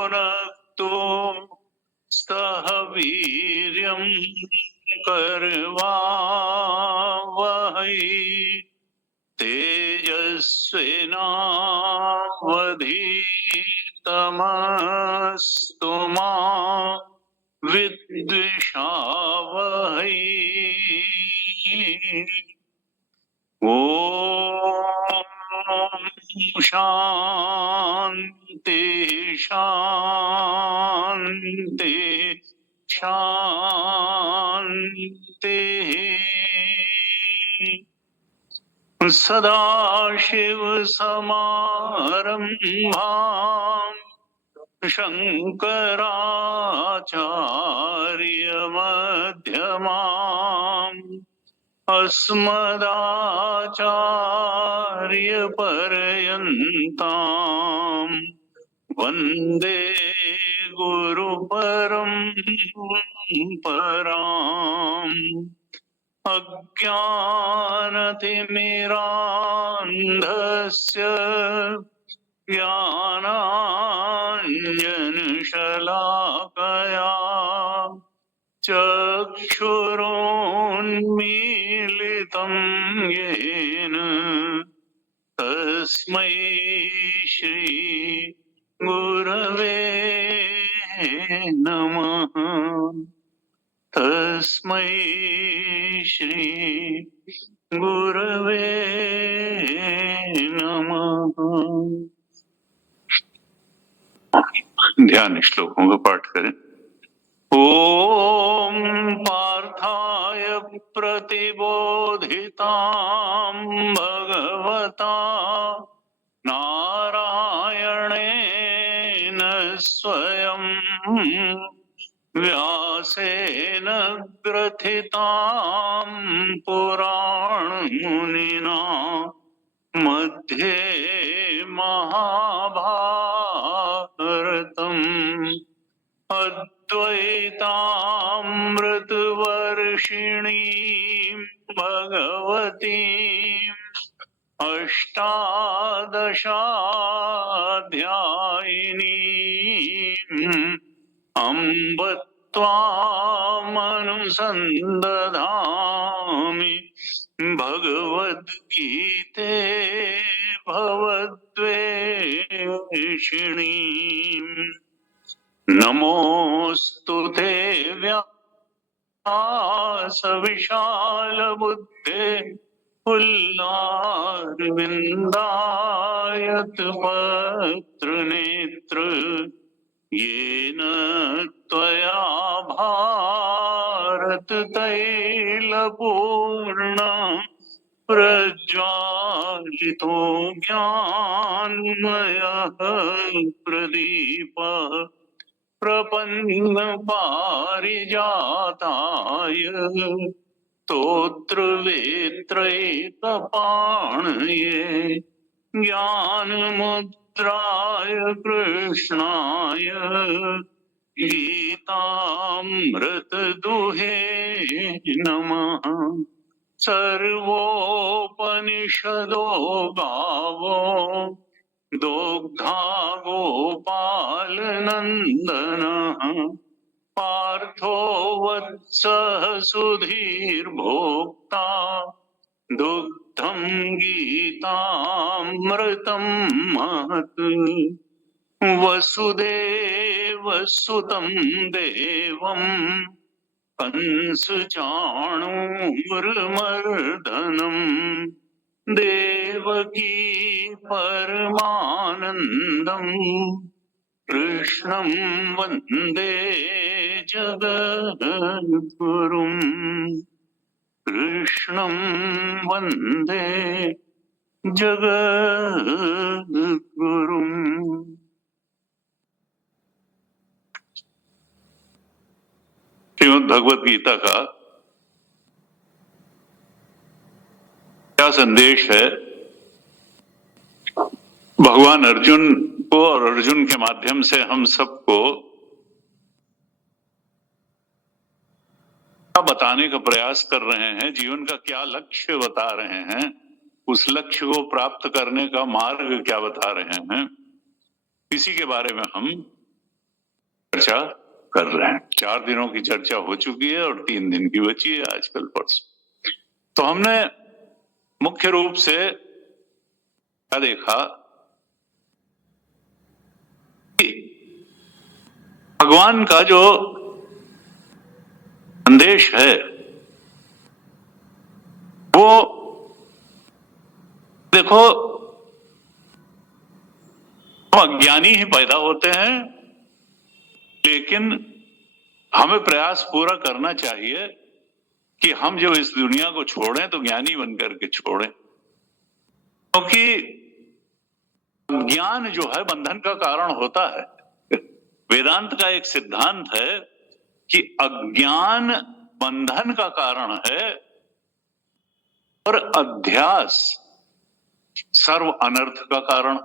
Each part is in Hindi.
भुनक्तु सह वीर्यं करवावहै तेजस्विनावधीतमस्तु मा विद्विषावहै। ओम शांति शांति शांति। सदाशिव समारंभां शंकराचार्य मध्यमाम् अस्मदाचार्य पर्यन्तां वन्दे गुरु परम्पराम्। अज्ञानतिमिरान्धस्य ज्ञानाञ्जनशलाकया चक्षुरुन्मीलितं येन तस्मै श्री गुरवे नमः। तस्मै श्री गुरवे नमः। ध्यान श्लोकों का पाठ करें। ओम पार्थाय प्रतिबोधितां भगवता नारायणेन स्वयं व्यासेन ग्रथितां पुराणमुनिना मध्ये महाभारतम् अद्वैतामृतवर्षिणीं भगवतीं अष्टादशाध्यायिनीम् अम्ब त्वामनुसन्दधामि भगवद्गीते भवद्वेषिणीम्। नमोऽस्तु ते व्यासविशालबुद्धे पुल्लारविन्दायतपत्रनेत्र येन त्वया भारततैलपूर्ण प्रज्वालितो ज्ञानमयः प्रदीपः प्रपन्नपारिजाताय स्तोत्रवेत्रैकपाणये ज्ञानमुद्राय कृष्णाय गीतामृतदुहे नमः। सर्वोपनिषदो गावो दोग्धा गोपालनन्दनः पार्थो वत्सः सुधीर्भोक्ता दुग्धं गीतामृतं महत्। वसुदेवसुतं देवं कंसचाणूरमर्दनम् देवकी परमानन्दम् कृष्णं वन्दे जगद्गुरुम्। कृष्णं वन्दे जगद्गुरुम्। श्रीमद् भगवद गीता का क्या संदेश है? भगवान अर्जुन को और अर्जुन के माध्यम से हम सबको क्या बताने का प्रयास कर रहे हैं, जीवन का क्या लक्ष्य बता रहे हैं, उस लक्ष्य को प्राप्त करने का मार्ग क्या बता रहे हैं, इसी के बारे में हम चर्चा कर रहे हैं। 4 दिनों की चर्चा हो चुकी है और 3 दिन की बची है, आजकल परसों। तो हमने मुख्य रूप से क्या देखा कि भगवान का जो संदेश है वो देखो, हम अज्ञानी ही पैदा होते हैं, लेकिन हमें प्रयास पूरा करना चाहिए कि हम जब इस दुनिया को छोड़ें तो ज्ञानी बनकर के छोड़ें, क्योंकि ज्ञान जो है बंधन का कारण होता है। वेदांत का एक सिद्धांत है कि अज्ञान बंधन का कारण है और अध्यास सर्व अनर्थ का कारण।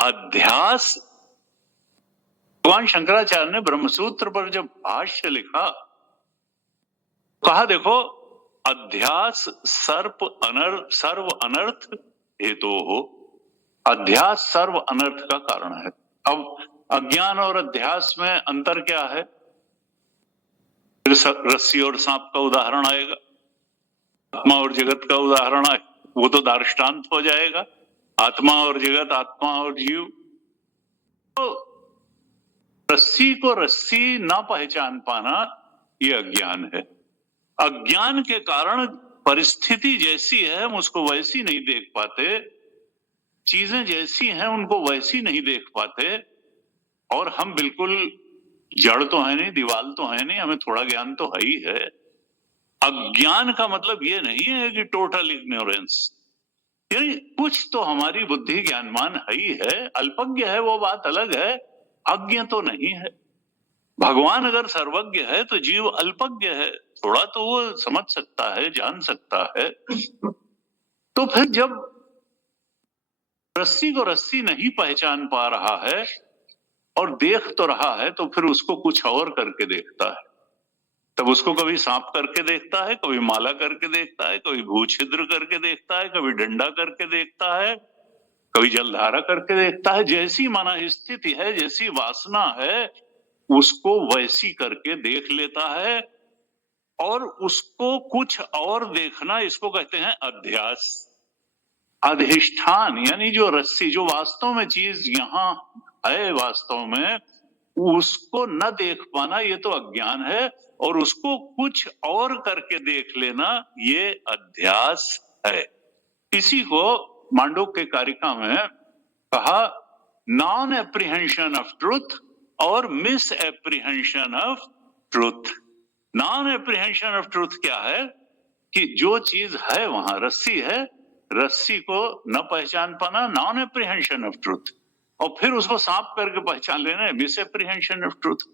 अध्यास, भगवान शंकराचार्य ने ब्रह्मसूत्र पर जब भाष्य लिखा, कहा देखो, अध्यास सर्व अनर्थ हेतु हो, अध्यास सर्व अनर्थ का कारण है। अब अज्ञान और अध्यास में अंतर क्या है? फिर रस्सी और सांप का उदाहरण आएगा, आत्मा और जगत का उदाहरण आएगा, वो तो दार्ष्टान्त हो जाएगा। आत्मा और जगत, आत्मा और जीव। तो रस्सी को रस्सी ना पहचान पाना ये अज्ञान है। अज्ञान के कारण परिस्थिति जैसी है हम उसको वैसी नहीं देख पाते, चीजें जैसी हैं उनको वैसी नहीं देख पाते, और हम बिल्कुल जड़ तो है नहीं, दीवाल तो है नहीं, हमें थोड़ा ज्ञान तो है ही है। अज्ञान का मतलब ये नहीं है कि टोटल इग्नोरेंस, यानी कुछ तो हमारी बुद्धि ज्ञानमान है ही है, अल्पज्ञ है वो बात अलग है, अज्ञ तो नहीं है। भगवान अगर सर्वज्ञ है तो जीव अल्पज्ञ है, थोड़ा तो वो समझ सकता है, जान सकता है। तो फिर जब रस्सी को रस्सी नहीं पहचान पा रहा है और देख तो रहा है, तो फिर उसको कुछ और करके देखता है। तब उसको कभी सांप करके देखता है, कभी माला करके देखता है, कभी भूछिद्र करके देखता है, कभी डंडा करके देखता है, कभी जलधारा करके देखता है। जैसी माना स्थिति है, जैसी वासना है, उसको वैसी करके देख लेता है, और उसको कुछ और देखना, इसको कहते हैं अध्यास। अधिष्ठान यानी जो रस्सी, जो वास्तव में चीज यहां है, वास्तव में उसको न देख पाना, ये तो अज्ञान है, और उसको कुछ और करके देख लेना ये अध्यास है। इसी को मांडुक्य कारिका में कहा नॉन एप्रीहेंशन ऑफ ट्रुथ और miss apprehension of truth. Non apprehension of truth क्या है कि जो चीज है वहां रस्सी है, रस्सी को न पहचान पाना, नॉन एप्रीहेंशन ऑफ ट्रुथ, और फिर उसको सांप करके पहचान लेना, मिस एप्रीहेंशन ऑफ ट्रुथ।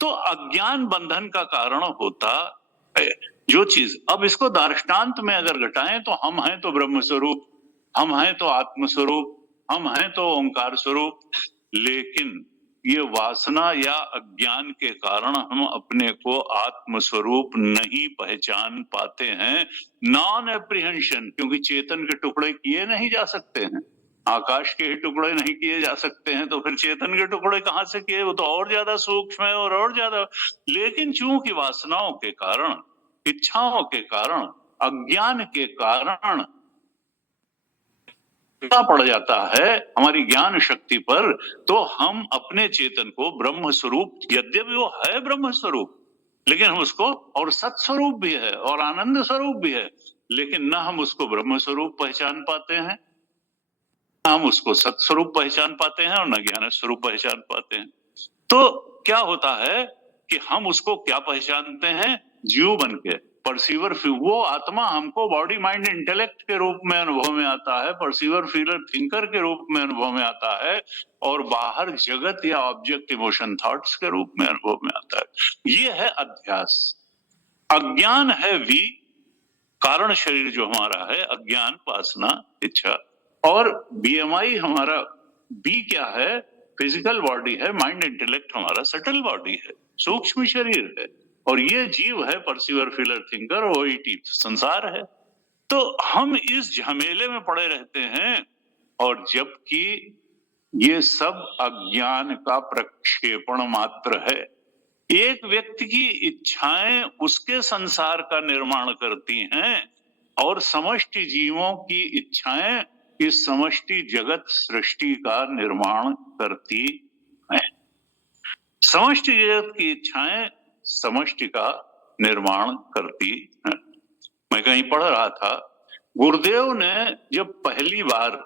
तो अज्ञान बंधन का कारण होता है जो चीज। अब इसको दार्ष्टान्त में अगर घटाएं तो हम हैं तो ब्रह्म स्वरूप, हम हैं तो आत्म स्वरूप, हम हैं तो ओंकार स्वरूप, लेकिन ये वासना या अज्ञान के कारण हम अपने को आत्म स्वरूप नहीं पहचान पाते हैं। नॉन एप्रीहेंशन, क्योंकि चेतन के टुकड़े किए नहीं जा सकते हैं, आकाश के ही टुकड़े नहीं किए जा सकते हैं, तो फिर चेतन के टुकड़े कहां से किए? वो तो और ज्यादा सूक्ष्म है और ज्यादा। लेकिन चूंकि वासनाओं के कारण, इच्छाओं के कारण, अज्ञान के कारण पड़ जाता है हमारी ज्ञान शक्ति पर, तो हम अपने चेतन को ब्रह्म स्वरूप, यद्यपि वो है ब्रह्म स्वरूप, लेकिन हम उसको, और सत्स्वरूप भी है और आनंद स्वरूप भी है, लेकिन ना हम उसको ब्रह्म स्वरूप पहचान पाते हैं, ना हम उसको सत्स्वरूप पहचान पाते हैं, और न ज्ञान स्वरूप पहचान पाते हैं। तो क्या होता है कि हम उसको क्या पहचानते हैं? जीव बन के, परसीवर, वो आत्मा हमको बॉडी माइंड इंटेलेक्ट के रूप में अनुभव में आता है, परसीवर फीलर थिंकर के रूप में अनुभव में आता है, और बाहर जगत या ऑब्जेक्ट इमोशन थॉट्स के रूप में अनुभव में आता है। ये है अध्यास। अज्ञान है वी, कारण शरीर जो हमारा है, अज्ञान, वासना, इच्छा, और बीएमआई हमारा बी क्या है? फिजिकल बॉडी है, माइंड इंटेलेक्ट हमारा सटल बॉडी है, सूक्ष्म शरीर है, और ये जीव है, परसीवर फीलर थिंकर, ओईटी संसार है। तो हम इस झमेले में पड़े रहते हैं, और जबकि ये सब अज्ञान का प्रक्षेपण मात्र है। एक व्यक्ति की इच्छाएं उसके संसार का निर्माण करती हैं और समष्टि जीवों की इच्छाएं इस समष्टि जगत सृष्टि का निर्माण करती हैं। समष्टि जगत की इच्छाएं समष्टि का निर्माण करती हैं। मैं कहीं पढ़ रहा था, गुरुदेव ने जब पहली बार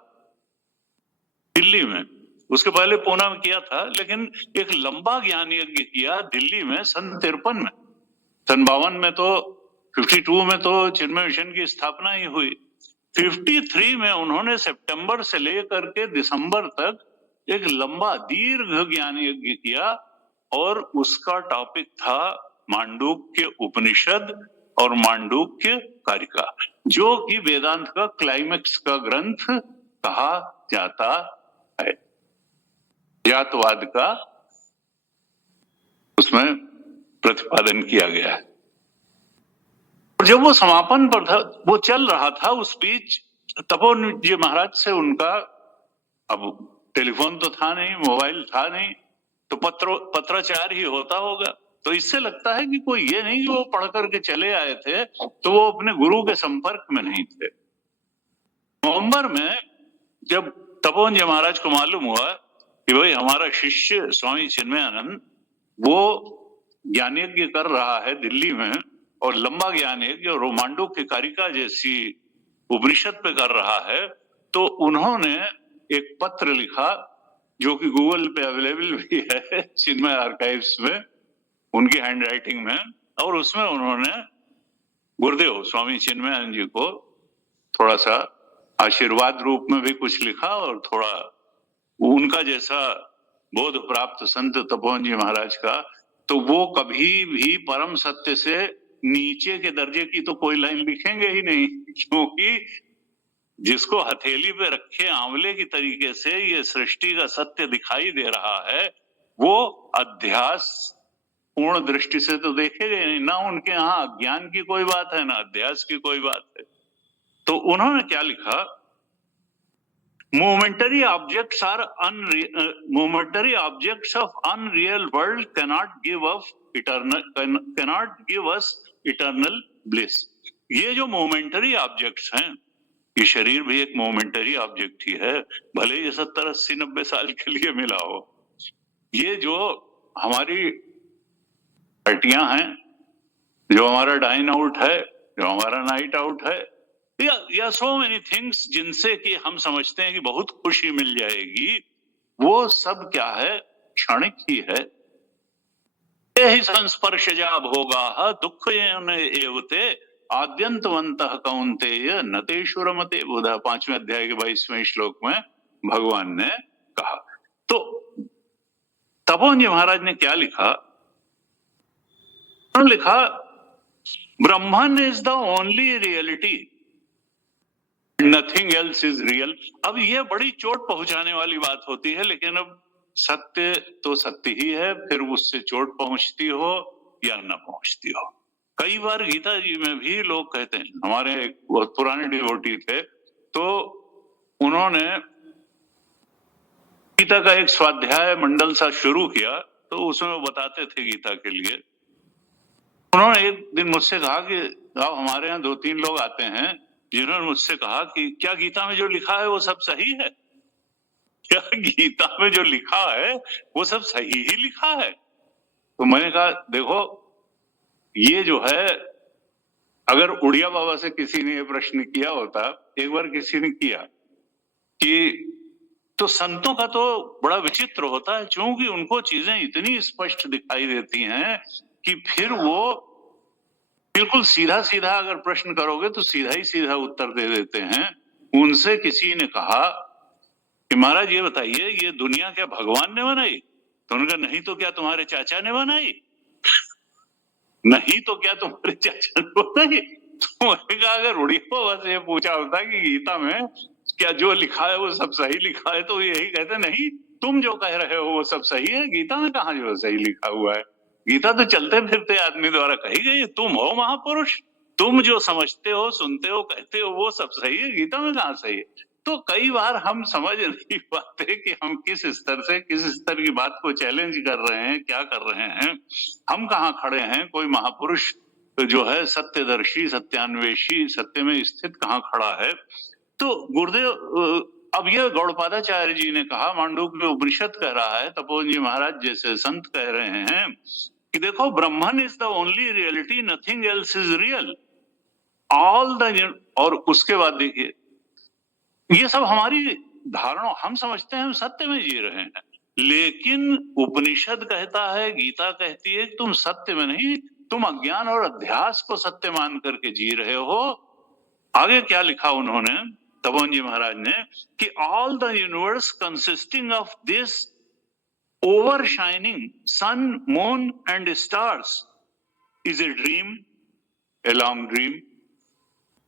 दिल्ली में, उसके पहले पूना में किया था, लेकिन एक लंबा ज्ञान यज्ञ किया दिल्ली में सन 53 में। सन 52 में तो 52 में तो चिन्मय मिशन की स्थापना ही हुई। 53 में उन्होंने सितंबर से लेकर के दिसंबर तक एक लंबा दीर्घ ज्ञान यज्ञ किया और उसका टॉपिक था मांडूक्य उपनिषद और मांडूक्य कारिका, जो कि वेदांत का क्लाइमेक्स का ग्रंथ कहा जाता है। जातवाद का उसमें प्रतिपादन किया गया है। और जब वो समापन पर था, वो चल रहा था, उस बीच तपोवन जी महाराज से उनका, अब टेलीफोन तो था नहीं, मोबाइल था नहीं, तो पत्राचार ही होता होगा। तो इससे लगता है कि कोई ये नहीं कि वो पढ़ करके चले आए थे, तो वो अपने गुरु के संपर्क में नहीं थे। नवंबर में जब तपोवन जी महाराज को मालूम हुआ कि भाई हमारा शिष्य स्वामी चिन्मयानंद वो ज्ञान यज्ञ कर रहा है दिल्ली में, और लंबा ज्ञान यज्ञ और मांडूक्य कारिका जैसी उपनिषद पे कर रहा है, तो उन्होंने एक पत्र लिखा जो कि गूगल पे अवेलेबल भी है, चिन्मय आर्काइव्स में, उनकी हैंड राइटिंग में। और उसमें उन्होंने गुरुदेव स्वामी चिन्मयानंद जी को थोड़ा सा आशीर्वाद रूप में भी कुछ लिखा, और थोड़ा उनका जैसा बोध प्राप्त संत तपोवन जी महाराज का, तो वो कभी भी परम सत्य से नीचे के दर्जे की तो कोई लाइन लिखेंगे ही नहीं, क्योंकि जिसको हथेली पे रखे आंवले की तरीके से ये सृष्टि का सत्य दिखाई दे रहा है, वो अध्यास पूर्ण दृष्टि से तो देखेंगे नहीं ना। उनके यहाँ अज्ञान की कोई बात है ना अध्यास की कोई बात है। तो उन्होंने क्या लिखा, momentary objects are momentary objects of unreal world cannot give us eternal bliss। ये जो मोमेंटरी ऑब्जेक्ट्स हैं, ये शरीर भी एक मोमेंटरी ऑब्जेक्ट ही है, भले ये 70, 80, 90 साल के लिए मिला हो। ये जो हमारी पार्टियां हैं, जो हमारा डाइन आउट है, जो हमारा नाइट आउट है, या सो मेनी थिंग्स जिनसे कि हम समझते हैं कि बहुत खुशी मिल जाएगी, वो सब क्या है, क्षणिक ही है। ही संस्पर्शजा भोगा दुख एवते आद्यंतवंतः कौन्तेय नतेषु रमते बुधा। 5वें अध्याय के 22वें श्लोक में भगवान ने कहा। तो तपोवन जी महाराज ने क्या लिखा, उन्होंने लिखा Brahman is the only reality, nothing else is real. अब ये बड़ी चोट पहुंचाने वाली बात होती है, लेकिन अब सत्य तो सत्य ही है, फिर उससे चोट पहुंचती हो या न पहुंचती हो। कई बार गीता जी में भी लोग कहते हैं, हमारे एक बहुत पुराने डिवोटी थे, तो उन्होंने गीता का एक स्वाध्याय मंडल सा शुरू किया, तो उसमें वो बताते थे गीता के लिए। उन्होंने एक दिन मुझसे कहा कि आप हमारे यहाँ 2-3 लोग आते हैं जिन्होंने मुझसे कहा कि क्या गीता में जो लिखा है वो सब सही है, क्या गीता में जो लिखा है वो सब सही ही लिखा है। तो मैंने कहा देखो, ये जो है, अगर उड़िया बाबा से किसी ने ये प्रश्न किया होता, एक बार किसी ने किया कि तो संतों का तो बड़ा विचित्र होता है, क्योंकि उनको चीजें इतनी स्पष्ट दिखाई देती हैं कि फिर वो बिल्कुल सीधा सीधा अगर प्रश्न करोगे तो सीधा ही सीधा उत्तर दे देते हैं। उनसे किसी ने कहा कि महाराज ये बताइए, ये दुनिया क्या भगवान ने बनाई? तो उन्होंने कहा नहीं तो क्या तुम्हारे चाचा ने बनाई? नहीं तो क्या तुम्हारे चाचा ने बनाई? तो मैंने कहा अगर उड़िया बाबा से पूछा होता कि गीता में क्या जो लिखा है वो सब सही लिखा है, तो यही कहते नहीं तुम जो कह रहे हो वो सब सही है, गीता में कहाँ जो सही लिखा हुआ है? गीता तो चलते फिरते आदमी द्वारा कही गई, तुम हो महापुरुष, तुम जो समझते हो, सुनते हो, कहते हो वो सब सही है, गीता में कहाँ सही है? तो कई बार हम समझ नहीं पाते कि हम किस स्तर की बात को चैलेंज कर रहे हैं, क्या कर रहे हैं, हम कहाँ खड़े हैं। कोई महापुरुष जो है सत्यदर्शी, सत्यान्वेषी, सत्य में स्थित कहाँ खड़ा है। तो गुरुदेव अब ये गौड़पादाचार्य जी ने कहा, मांडुक्य उपनिषद कह रहा है, तपोवन जी महाराज जैसे संत कह रहे हैं कि देखो Brahman is the only reality, nothing else is real, all the. और उसके बाद देखिए ये सब हमारी धारणा, हम समझते हैं हम सत्य में जी रहे हैं, लेकिन उपनिषद कहता है, गीता कहती है तुम सत्य में नहीं, तुम अज्ञान और अध्यास को सत्य मान करके जी रहे हो। आगे क्या लिखा उन्होंने, तपोवन जी महाराज ने, कि all the universe consisting of this overshining sun, moon and stars is a dream, a long dream.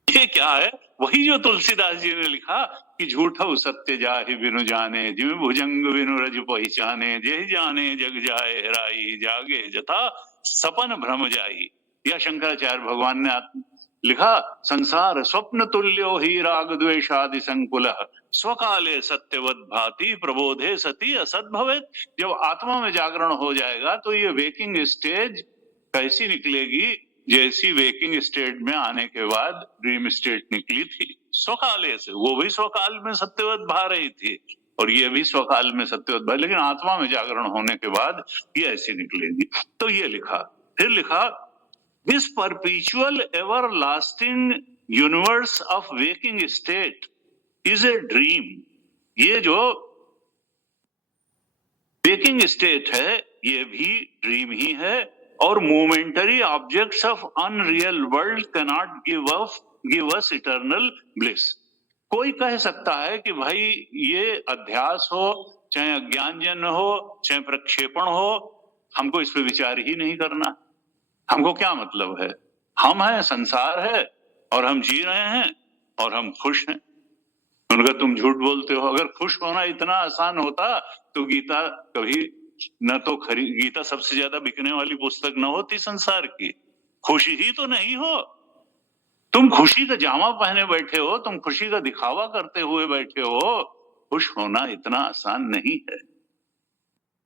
ये क्या है? वही जो तुलसीदास जी ने लिखा कि झूठा सत्य जाहि बिनु जाने, जिम भुजंग बिनु रज पहचाने, जे जाने जग जाए हेराई, जागे जथा सपन भ्रम जाई। या शंकराचार्य भगवान ने लिखा, संसार स्वप्न तुल्यो ही राग द्वेषादि संकुलः, स्वकाले सत्यवद भाति प्रबोधे सती असद भवेत्। जब आत्मा में जागरण हो जाएगा तो ये वेकिंग स्टेज कैसी निकलेगी, जैसी वेकिंग स्टेट में आने के बाद ड्रीम स्टेट निकली थी स्वकाले से। वो भी स्वकाल में सत्यवत भा रही थी और ये भी स्वकाल में सत्यवत भा, लेकिन आत्मा में जागरण होने के बाद ये ऐसी निकलेगी। तो ये लिखा, फिर लिखा, this perpetual ever lasting universe of waking state is a dream. ये जो वेकिंग स्टेट है ये भी ड्रीम ही है, और momentary objects of unreal world cannot give us eternal bliss. कोई कह सकता है कि भाई ये अध्यास हो, चाहे अज्ञानजन्य हो, चाहे प्रक्षेपण हो, हमको इस पे विचार ही नहीं करना, हमको क्या मतलब है, हम हैं, संसार है और हम जी रहे हैं और हम खुश हैं। उनका तुम झूठ बोलते हो। अगर खुश होना इतना आसान होता तो गीता कभी न तो गीता सबसे ज्यादा बिकने वाली पुस्तक न होती संसार की। खुशी ही तो नहीं हो, तुम खुशी का जामा पहने बैठे हो, तुम खुशी का दिखावा करते हुए बैठे हो। खुश होना इतना आसान नहीं है।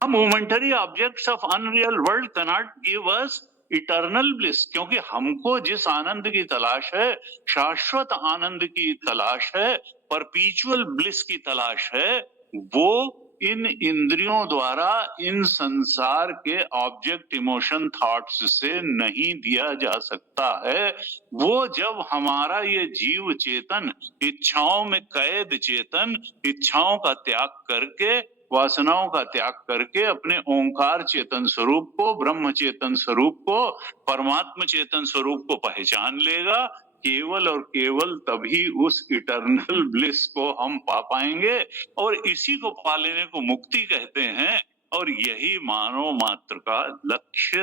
Momentary objects of unreal world can not give us eternal bliss, क्योंकि हमको जिस आनंद की तलाश है, शाश्वत आनंद की तलाश है, परपीचुअल ब्लिस की तलाश है, वो इन इंद्रियों द्वारा इन संसार के ऑब्जेक्ट इमोशन थॉट्स से नहीं दिया जा सकता है। वो जब हमारा ये जीव चेतन, इच्छाओं में कैद चेतन, इच्छाओं का त्याग करके, वासनाओं का त्याग करके अपने ओंकार चेतन स्वरूप को, ब्रह्म चेतन स्वरूप को, परमात्म चेतन स्वरूप को पहचान लेगा, केवल और केवल तभी उस इटर्नल ब्लिस को हम पा पाएंगे। और इसी को पा लेने को मुक्ति कहते हैं, और यही मानव मात्र का लक्ष्य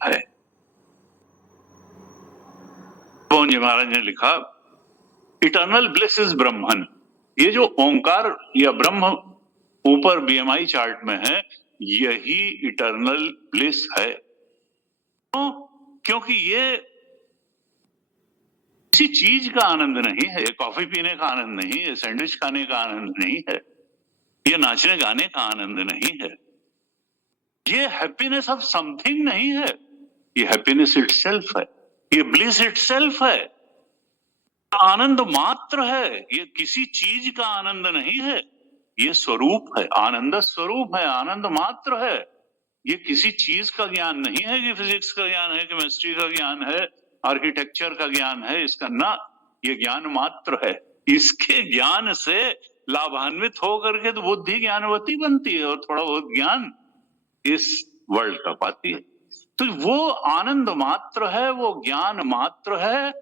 है। तपोवन जी महाराज ने लिखा, इटर्नल ब्लिस इज ब्रह्मन। ये जो ओंकार या ब्रह्म ऊपर बीएमआई चार्ट में है, यही इटर्नल ब्लिस है। तो क्योंकि ये किसी चीज का आनंद नहीं है, कॉफी पीने का आनंद नहीं है, सैंडविच खाने का आनंद नहीं है, ये नाचने गाने का आनंद नहीं है, ये हैप्पीनेस ऑफ समथिंग नहीं है, ये हैप्पीनेस इटसेल्फ है, ये ब्लिस इटसेल्फ है, आनंद मात्र है। ये किसी चीज का आनंद नहीं है, ये स्वरूप है, आनंद स्वरूप है, आनंद मात्र है। ये किसी चीज का ज्ञान नहीं है कि फिजिक्स का ज्ञान है, केमिस्ट्री का ज्ञान है, आर्किटेक्चर का ज्ञान है, इसका ना, ये ज्ञान मात्र है। इसके ज्ञान से लाभान्वित होकर के तो बुद्धि ज्ञानवती बनती है और थोड़ा बहुत ज्ञान इस वर्ल्ड का पाती है। तो वो आनंद मात्र है, वो ज्ञान मात्र है,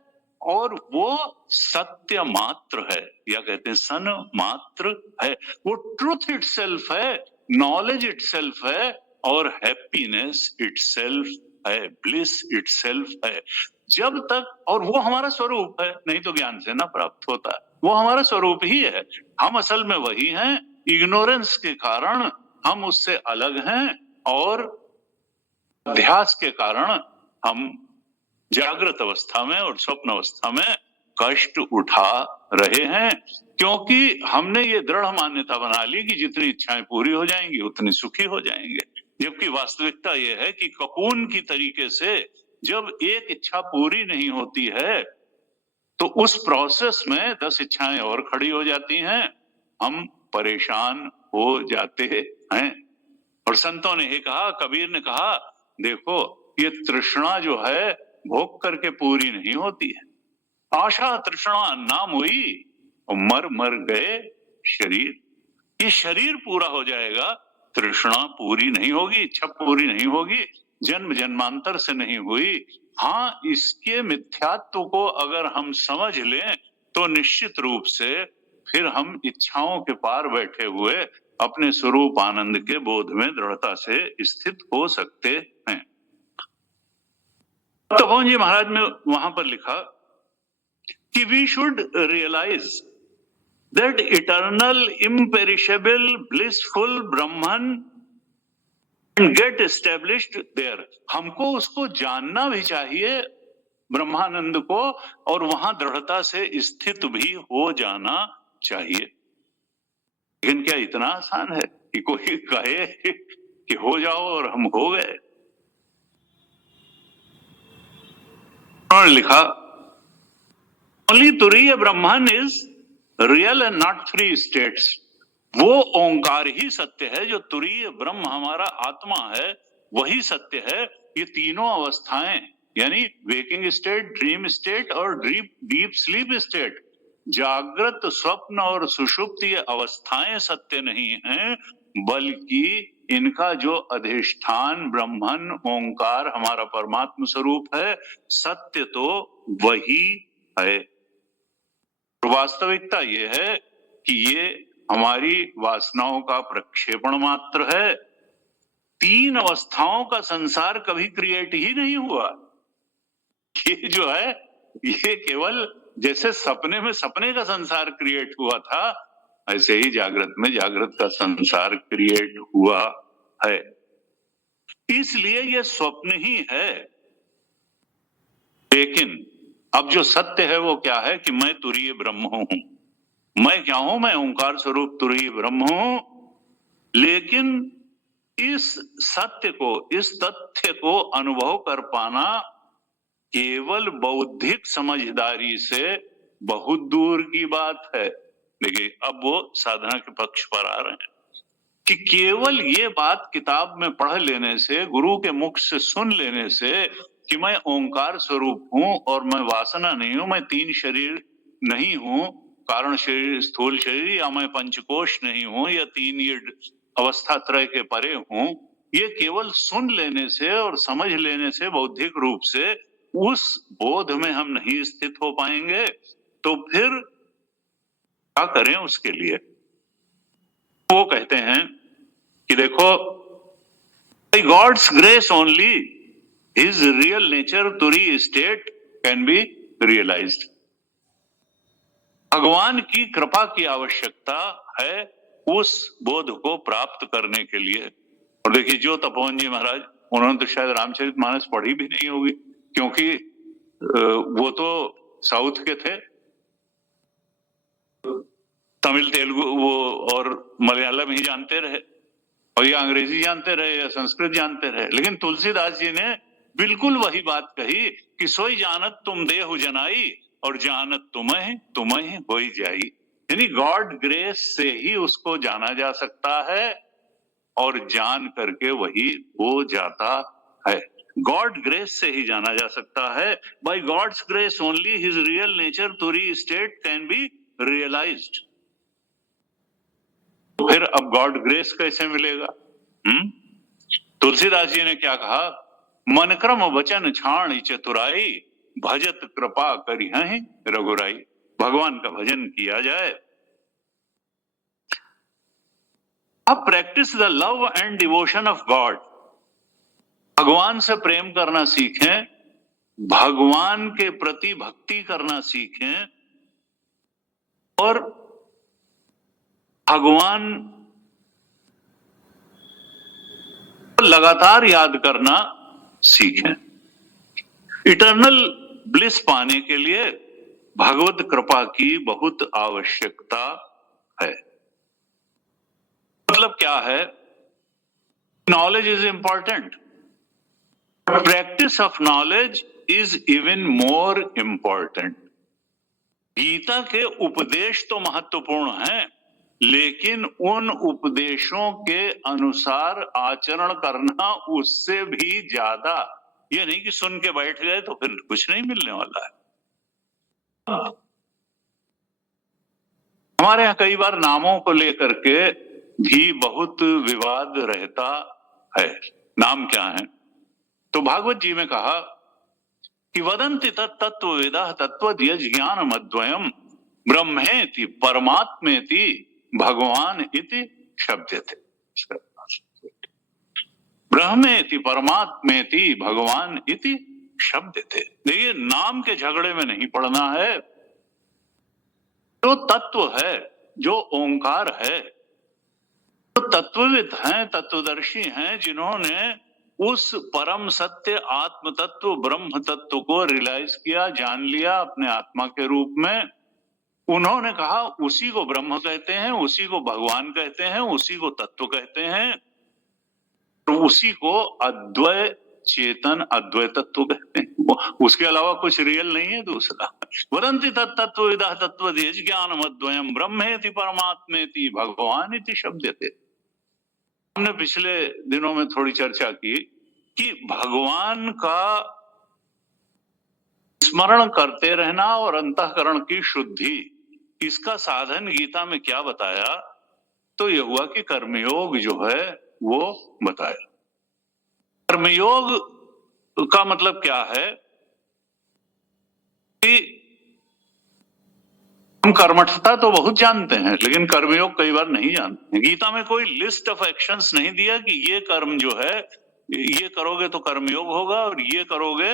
और वो सत्य मात्र है, या कहते हैं सन मात्र है। वो ट्रुथ इटसेल्फ है, नॉलेज इटसेल्फ है, और हैप्पीनेस इटसेल्फ है, ब्लिस इटसेल्फ है। जब तक, और वो हमारा स्वरूप है, नहीं तो ज्ञान से ना प्राप्त होता है, वो हमारा स्वरूप ही है। हम असल में वही हैं, इग्नोरेंस के कारण हम उससे अलग हैं, और अध्यास के कारण हम जागृत अवस्था में और स्वप्न अवस्था में कष्ट उठा रहे हैं, क्योंकि हमने ये दृढ़ मान्यता बना ली कि जितनी इच्छाएं पूरी हो जाएंगी उतनी सुखी हो जाएंगे। जबकि वास्तविकता ये है कि ककून की तरीके से जब एक इच्छा पूरी नहीं होती है तो उस प्रोसेस में 10 इच्छाएं और खड़ी हो जाती हैं, हम परेशान हो जाते हैं। और संतों ने ये कहा, कबीर ने कहा, देखो ये तृष्णा जो है भोग करके पूरी नहीं होती है। आशा तृष्णा नाम हुई और मर मर गए शरीर। ये शरीर पूरा हो जाएगा, तृष्णा पूरी नहीं होगी, इच्छा पूरी नहीं होगी, जन्म जन्मांतर से नहीं हुई। हाँ, इसके मिथ्यात्व को अगर हम समझ लें तो निश्चित रूप से फिर हम इच्छाओं के पार बैठे हुए अपने स्वरूप आनंद के बोध में दृढ़ता से स्थित हो सकते हैं। तपोवन जी महाराज ने वहां पर लिखा कि we should realise that eternal imperishable blissful Brahman get established there. हमको उसको जानना भी चाहिए, ब्रह्मानंद को, और वहां दृढ़ता से स्थित भी हो जाना चाहिए। लेकिन क्या इतना आसान है कि कोई कहे कि हो जाओ और हम हो गए? उन्होंने लिखा, only turiya Brahman is real and not 3 states. वो ओंकार ही सत्य है, जो तुरीय ब्रह्म हमारा आत्मा है वही सत्य है। ये तीनों अवस्थाएं यानी वेकिंग स्टेट, ड्रीम स्टेट और डीप स्लीप स्टेट, जागृत, स्वप्न और सुषुप्ति, ये अवस्थाएं सत्य नहीं हैं, बल्कि इनका जो अधिष्ठान ब्रह्मन ओंकार हमारा परमात्म स्वरूप है, सत्य तो वही है। वास्तविकता ये है कि ये हमारी वासनाओं का प्रक्षेपण मात्र है। 3 अवस्थाओं का संसार कभी क्रिएट ही नहीं हुआ। ये जो है ये केवल जैसे सपने में सपने का संसार क्रिएट हुआ था, ऐसे ही जागृत में जागृत का संसार क्रिएट हुआ है। इसलिए ये स्वप्न ही है। लेकिन अब जो सत्य है वो क्या है कि मैं तुरीय ब्रह्म हूं। मैं क्या हूं? मैं ओंकार स्वरूप तुरीय ब्रह्म हूं। लेकिन इस सत्य को, इस तथ्य को अनुभव कर पाना केवल बौद्धिक समझदारी से बहुत दूर की बात है। देखिए, अब वो साधना के पक्ष पर आ रहे हैं कि केवल ये बात किताब में पढ़ लेने से, गुरु के मुख से सुन लेने से कि मैं ओंकार स्वरूप हूं और मैं वासना नहीं हूं, मैं 3 शरीर नहीं हूं, कारण शरीर, स्थूल शरीर, या मैं पंचकोश नहीं हूं, या 3 ये अवस्था त्रय के परे हूं, ये केवल सुन लेने से और समझ लेने से बौद्धिक रूप से उस बोध में हम नहीं स्थित हो पाएंगे। तो फिर क्या करें उसके लिए? वो कहते हैं कि देखो, by God's grace only his real nature, turi state can be realized. भगवान की कृपा की आवश्यकता है उस बोध को प्राप्त करने के लिए। और देखिए, जो तपोवन जी महाराज, उन्होंने तो शायद रामचरितमानस पढ़ी भी नहीं होगी, क्योंकि वो तो साउथ के थे, तमिल, तेलुगु वो और मलयालम ही जानते रहे, और या अंग्रेजी जानते रहे या संस्कृत जानते रहे। लेकिन तुलसीदास जी ने बिल्कुल वही बात कही कि सोई जानत तुम देहु जनाई और जानत तुम्हें होई जाई। यानी गॉड ग्रेस से ही उसको जाना जा सकता है और जान करके वही हो जाता है। गॉड ग्रेस से ही जाना जा सकता है। By God's grace only his real nature तुरी स्टेट कैन बी रियलाइज्ड। फिर अब गॉड ग्रेस कैसे मिलेगा? तुलसीदास जी ने क्या कहा? मन क्रम वचन छाण चतुराई, भजत कृपा करी है रघुराई। भगवान का भजन किया जाए। अब practice the love and devotion of God. भगवान से प्रेम करना सीखें, भगवान के प्रति भक्ति करना सीखें, और भगवान लगातार याद करना सीखें। इटर्नल ब्लिस पाने के लिए भगवत कृपा की बहुत आवश्यकता है। मतलब क्या है? Knowledge is important, practice of knowledge is even more important. Gita के उपदेश तो महत्वपूर्ण हैं, लेकिन उन उपदेशों के अनुसार आचरण करना उससे भी ज्यादा। ये नहीं कि सुन के बैठ गए तो फिर कुछ नहीं मिलने वाला है। हमारे यहाँ कई बार नामों को लेकर के भी बहुत विवाद रहता है। नाम क्या है? तो भागवत जी में कहा कि वदन्ति तत्त्वविदः तत्त्वज्ञ ज्ञानमद्वयम् ब्रह्मेति परमात्मेति भगवान इति शब्दते। ब्रह्मेति परमात्मेति भगवान इति शब्दते। देखिए, नाम के झगड़े में नहीं पड़ना है। जो तत्व है, जो ओंकार है, जो तत्वविद हैं, तत्वदर्शी हैं, जिन्होंने उस परम सत्य आत्म तत्व ब्रह्म तत्व को रियलाइज किया, जान लिया अपने आत्मा के रूप में, उन्होंने कहा उसी को ब्रह्म कहते हैं, उसी को भगवान कहते हैं, उसी को तत्व कहते हैं, तो उसी को अद्वय चेतन अद्वय तत्व कहते हैं। उसके अलावा कुछ रियल नहीं है दूसरा। वदन्ति तत्त्वविदः तत्त्वज्ञ ज्ञानमद्वयम् ब्रह्मेति परमात्मेति भगवान इति शब्दते। हमने पिछले दिनों में थोड़ी चर्चा की कि भगवान का स्मरण करते रहना और अंतःकरण की शुद्धि, इसका साधन गीता में क्या बताया? तो यह हुआ कि कर्मयोग जो है वो बताया। कर्मयोग का मतलब क्या है कि हम कर्मठता तो बहुत जानते हैं, लेकिन कर्मयोग कई बार नहीं जानते। गीता में कोई लिस्ट ऑफ एक्शंस नहीं दिया कि ये कर्म जो है ये करोगे तो कर्मयोग होगा और ये करोगे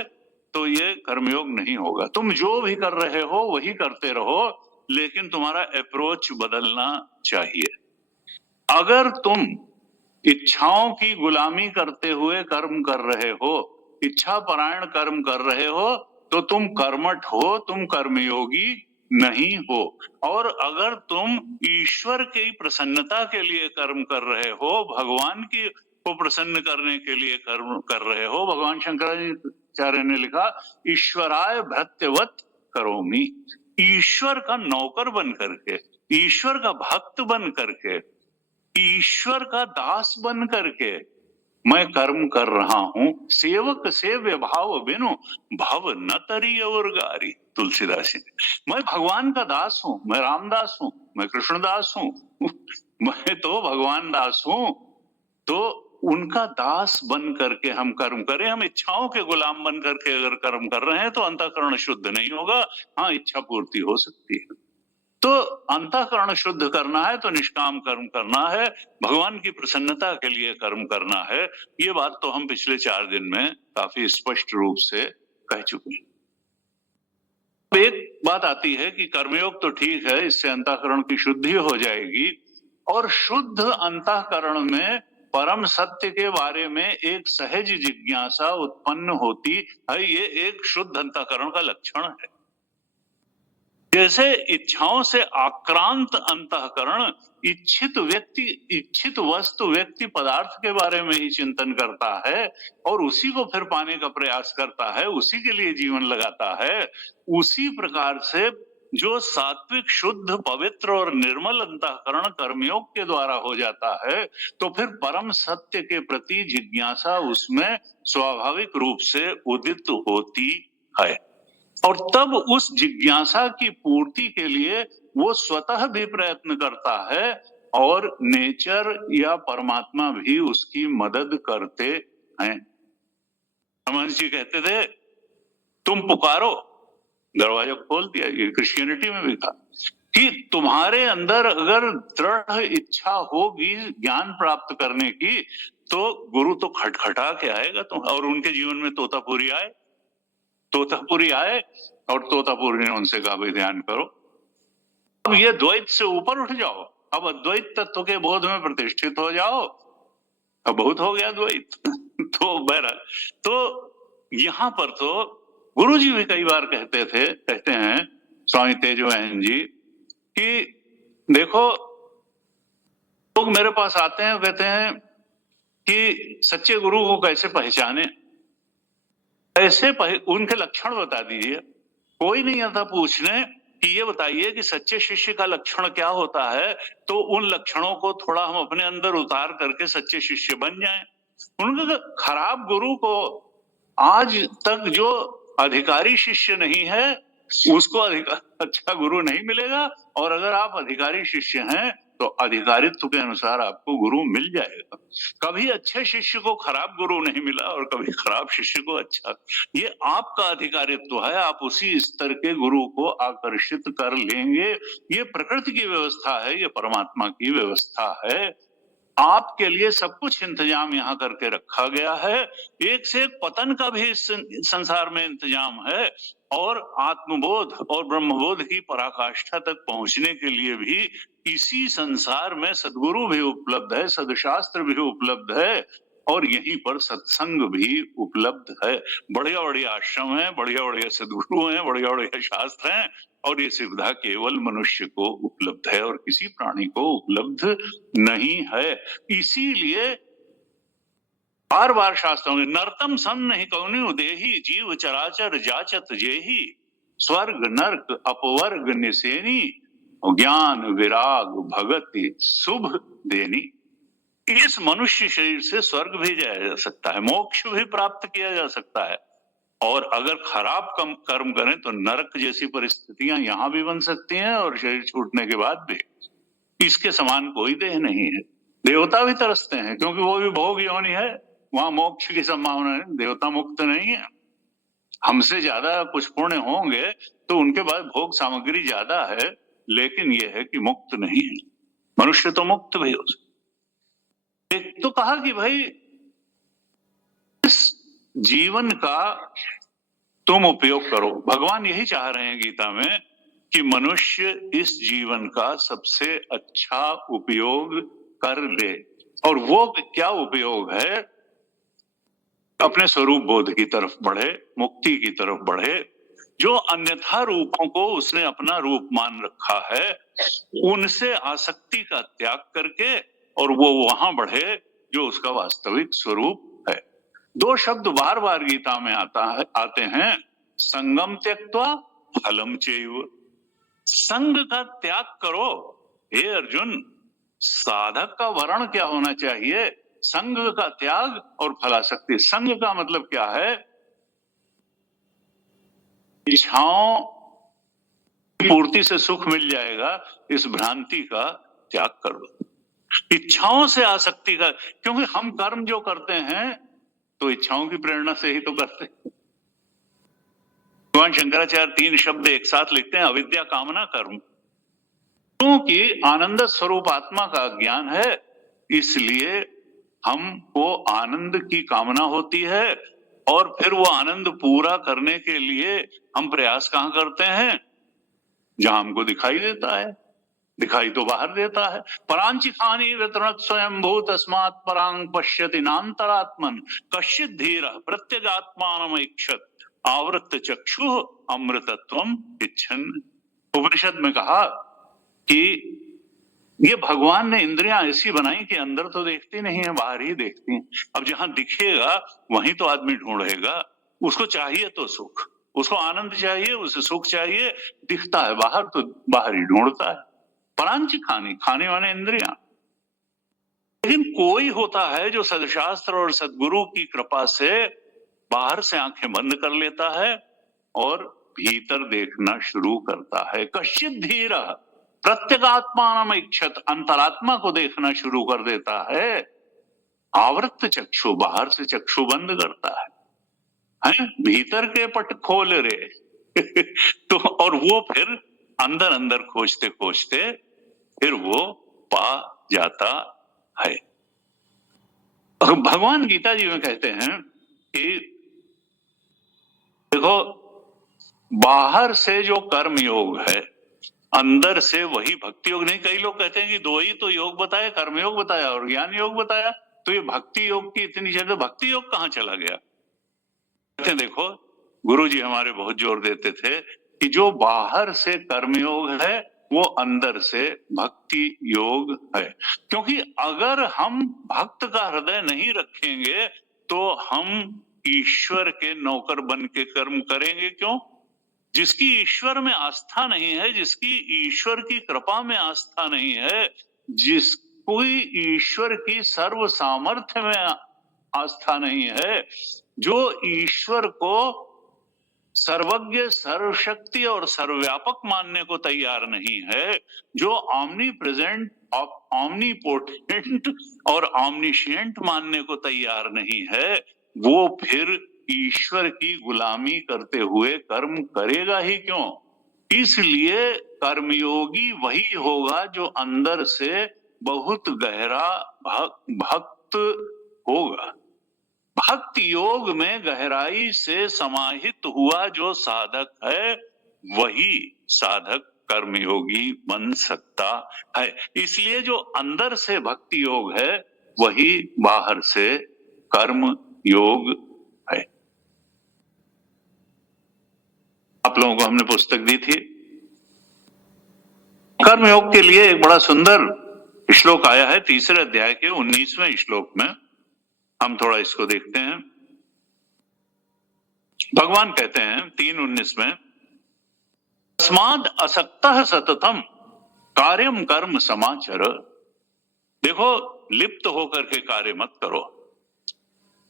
तो ये कर्मयोग नहीं होगा। तुम जो भी कर रहे हो वही करते रहो, लेकिन तुम्हारा अप्रोच बदलना चाहिए। अगर तुम इच्छाओं की गुलामी करते हुए कर्म कर रहे हो, इच्छा परायण कर्म कर रहे हो, तो तुम कर्मठ हो, तुम कर्मयोगी नहीं हो। और अगर तुम ईश्वर की प्रसन्नता के लिए कर्म कर रहे हो, भगवान की को प्रसन्न करने के लिए कर्म कर रहे हो, भगवान शंकराचार्य ने लिखा ईश्वराय भृत्यवत करोमि। ईश्वर का नौकर बन करके, ईश्वर का भक्त बन करके, ईश्वर का दास बन करके मैं कर्म कर रहा हूं। सेवक सेव्य भाव बिनु भव न तरी और गारी, तुलसीदास जी। मैं भगवान का दास हूं, मैं रामदास हूं, मैं कृष्णदास हूं, मैं तो भगवान दास हूं। तो उनका दास बन करके हम कर्म करें। हम इच्छाओं के गुलाम बन करके अगर कर्म कर रहे हैं तो अंतःकरण शुद्ध नहीं होगा। हाँ, इच्छा पूर्ति हो सकती है। तो अंतःकरण शुद्ध करना है तो निष्काम कर्म करना है, भगवान की प्रसन्नता के लिए कर्म करना है। ये बात तो हम पिछले 4 दिन में काफी स्पष्ट रूप से कह चुके हैं। अब एक बात आती है कि कर्मयोग तो ठीक है, इससे अंतःकरण की शुद्धि हो जाएगी, और शुद्ध अंतःकरण में परम सत्य के बारे में एक सहज जिज्ञासा उत्पन्न होती है। ये एक शुद्ध अंतःकरण का लक्षण है। जैसे इच्छाओं से आक्रांत अंतःकरण इच्छित वस्तु व्यक्ति पदार्थ के बारे में ही चिंतन करता है और उसी को फिर पाने का प्रयास करता है, उसी के लिए जीवन लगाता है, उसी प्रकार से जो सात्विक शुद्ध पवित्र और निर्मल अंतःकरण कर्मयोग के द्वारा हो जाता है, तो फिर परम सत्य के प्रति जिज्ञासा उसमें स्वाभाविक रूप से उदित होती है। और तब उस जिज्ञासा की पूर्ति के लिए वो स्वतः भी प्रयत्न करता है और नेचर या परमात्मा भी उसकी मदद करते हैं। हनुमान जी कहते थे तुम पुकारो, दरवाजा खोल दिया। ये क्रिश्चियनिटी में भी था कि तुम्हारे अंदर अगर दृढ़ इच्छा होगी ज्ञान प्राप्त करने की, तो गुरु तो खटखटा के आएगा तुम। और उनके जीवन में तोतापुरी आए, तोतापुरी आए और तोतापुरी ने उनसे कहा भाई ध्यान करो, अब ये द्वैत से ऊपर उठ जाओ, अब अद्वैत तत्व के बोध में प्रतिष्ठित हो जाओ। अब बहुत हो गया द्वैत। तो बहरहाल, तो यहां पर तो गुरु जी भी कई बार कहते हैं स्वामी तेजबहान जी कि देखो, लोग मेरे पास आते हैं, कहते हैं कि सच्चे गुरु को कैसे पहचाने, उनके लक्षण बता दीजिए। कोई नहीं आता पूछने कि ये बताइए कि सच्चे शिष्य का लक्षण क्या होता है, तो उन लक्षणों को थोड़ा हम अपने अंदर उतार करके सच्चे शिष्य बन जाएं। उनका खराब गुरु को आज तक जो अधिकारी शिष्य नहीं है उसको अच्छा गुरु नहीं मिलेगा, और अगर आप अधिकारी शिष्य हैं तो अधिकारित्व के अनुसार आपको गुरु मिल जाएगा। कभी अच्छे शिष्य को खराब गुरु नहीं मिला और कभी खराब शिष्य को अच्छा। ये आपका अधिकारित्व है, आप उसी स्तर के गुरु को आकर्षित कर लेंगे। ये प्रकृति की व्यवस्था है, ये परमात्मा की व्यवस्था है। आपके लिए सब कुछ इंतजाम यहाँ करके रखा गया है। एक से एक पतन का भी इस संसार में इंतजाम है, और आत्मबोध और ब्रह्मबोध की पराकाष्ठा तक पहुंचने के लिए भी इसी संसार में सद्गुरु भी उपलब्ध है, सदशास्त्र भी उपलब्ध है, और यहीं पर सत्संग भी उपलब्ध है। बढ़िया बढ़िया आश्रम है, बढ़िया बढ़िया सद्गुरु हैं, बढ़िया बढ़िया शास्त्र हैं, और ये सुविधा केवल मनुष्य को उपलब्ध है और किसी प्राणी को उपलब्ध नहीं है। इसीलिए बार बार शास्त्रों में नरतम सन नहीं कौनि उदेही जीव चराचर जाचत जेही स्वर्ग नर्क अपवर्ग निसेनी ज्ञान विराग भगति शुभ देनी। इस मनुष्य शरीर से स्वर्ग भी जाया जा सकता है, मोक्ष भी प्राप्त किया जा सकता है, और अगर खराब कर्म करें तो नरक जैसी परिस्थितियां यहां भी बन सकती हैं और शरीर छूटने के बाद भी। इसके समान कोई देह नहीं है। देवता भी तरसते हैं क्योंकि वो भी भोग योनि है, वहां मोक्ष की संभावना है। देवता मुक्त नहीं है, हमसे ज्यादा कुछ पुण्य होंगे तो उनके पास भोग सामग्री ज्यादा है, लेकिन यह है कि मुक्त नहीं है। मनुष्य तो मुक्त भी हो सकता। एक तो कहा कि भाई इस जीवन का तुम उपयोग करो। भगवान यही चाह रहे हैं गीता में कि मनुष्य इस जीवन का सबसे अच्छा उपयोग कर ले, और वो क्या उपयोग है? अपने स्वरूप बोध की तरफ बढ़े, मुक्ति की तरफ बढ़े। जो अन्यथा रूपों को उसने अपना रूप मान रखा है, उनसे आसक्ति का त्याग करके और वो वहां बढ़े जो उसका वास्तविक स्वरूप है। दो शब्द बार बार गीता में आते हैं, संगम त्यक्त्वा फलम चैव। संग का त्याग करो। हे अर्जुन, साधक का वर्ण क्या होना चाहिए? संग का त्याग और फलासक्ति। संग का मतलब क्या है? इच्छाओं की पूर्ति से सुख मिल जाएगा, इस भ्रांति का त्याग करो। इच्छाओं से आसक्ति का, क्योंकि हम कर्म जो करते हैं तो इच्छाओं की प्रेरणा से ही तो करते हैं। भगवान शंकराचार्य 3 शब्द एक साथ लिखते हैं, अविद्या कामना कर्म। क्योंकि आनंद स्वरूप आत्मा का ज्ञान है, इसलिए हमको आनंद की कामना होती है, और फिर वो आनंद पूरा करने के लिए हम प्रयास कहां करते हैं? जहां हमको दिखाई देता है। दिखाई तो बाहर देता है। परांची खानी वितरणत स्वयं भूत अस्मात् परांग पश्यति नान्तरात्मन कश्चित् धीरः प्रत्यगात्मानमैक्षत आवृत्त चक्षु अमृतत्वम इच्छन्। उपनिषद में कहा कि ये भगवान ने इंद्रियां ऐसी बनाई कि अंदर तो देखती नहीं है, बाहर ही देखती हैं। अब जहां दिखेगा वहीं तो आदमी ढूंढेगा। उसको चाहिए तो सुख, उसको आनंद चाहिए, उसे सुख चाहिए, दिखता है बाहर तो बाहर ही ढूंढता है। परांची खानी, खाने वाले इंद्रियां। लेकिन कोई होता है जो सदशास्त्र और सदगुरु की कृपा से बाहर से आंखें बंद कर लेता है और भीतर देखना शुरू करता है। कश्चित् धीरः प्रत्यगात्मानम इच्छत, अंतरात्मा को देखना शुरू कर देता है। आवृत्त चक्षु, बाहर से चक्षु बंद करता है, भीतर के पट खोल रे तो और वो फिर अंदर अंदर खोजते खोजते फिर वो पा जाता है। भगवान गीता जी में कहते हैं कि देखो, बाहर से जो कर्म योग है, अंदर से वही भक्ति योग नहीं। कई लोग कहते हैं कि दो ही तो योग बताया, कर्म योग बताया और ज्ञान योग बताया, तो ये भक्ति योग की इतनी जगह भक्ति योग कहां चला गया? कहते हैं देखो, गुरु जी हमारे बहुत जोर देते थे कि जो बाहर से कर्मयोग है वो अंदर से भक्ति योग है। क्योंकि अगर हम भक्त का हृदय नहीं रखेंगे तो हम ईश्वर के नौकर बन के कर्म करेंगे। क्यों? जिसकी ईश्वर में आस्था नहीं है, जिसकी ईश्वर की कृपा में आस्था नहीं है, जिसको ईश्वर की सर्व सामर्थ्य में आस्था नहीं है, जो ईश्वर को सर्वज्ञ, सर्वशक्ति और सर्वव्यापक मानने को तैयार नहीं है, जो ऑमनी प्रेजेंट, ऑमनी पोटेंट और ऑमनिशिएंट मानने को तैयार नहीं है, वो फिर ईश्वर की गुलामी करते हुए कर्म करेगा ही क्यों? इसलिए कर्मयोगी वही होगा जो अंदर से बहुत गहरा भक्त होगा। भक्ति योग में गहराई से समाहित हुआ जो साधक है वही साधक कर्मयोगी बन सकता है। इसलिए जो अंदर से भक्ति योग है वही बाहर से कर्म योग है। आप लोगों को हमने पुस्तक दी थी, कर्मयोग के लिए एक बड़ा सुंदर श्लोक आया है, 3 अध्याय के 19वें श्लोक में। हम थोड़ा इसको देखते हैं। भगवान कहते हैं 3:19 में, तस्माद् असक्तः सततम कार्यम कर्म समाचर। देखो, लिप्त होकर के कार्य मत करो,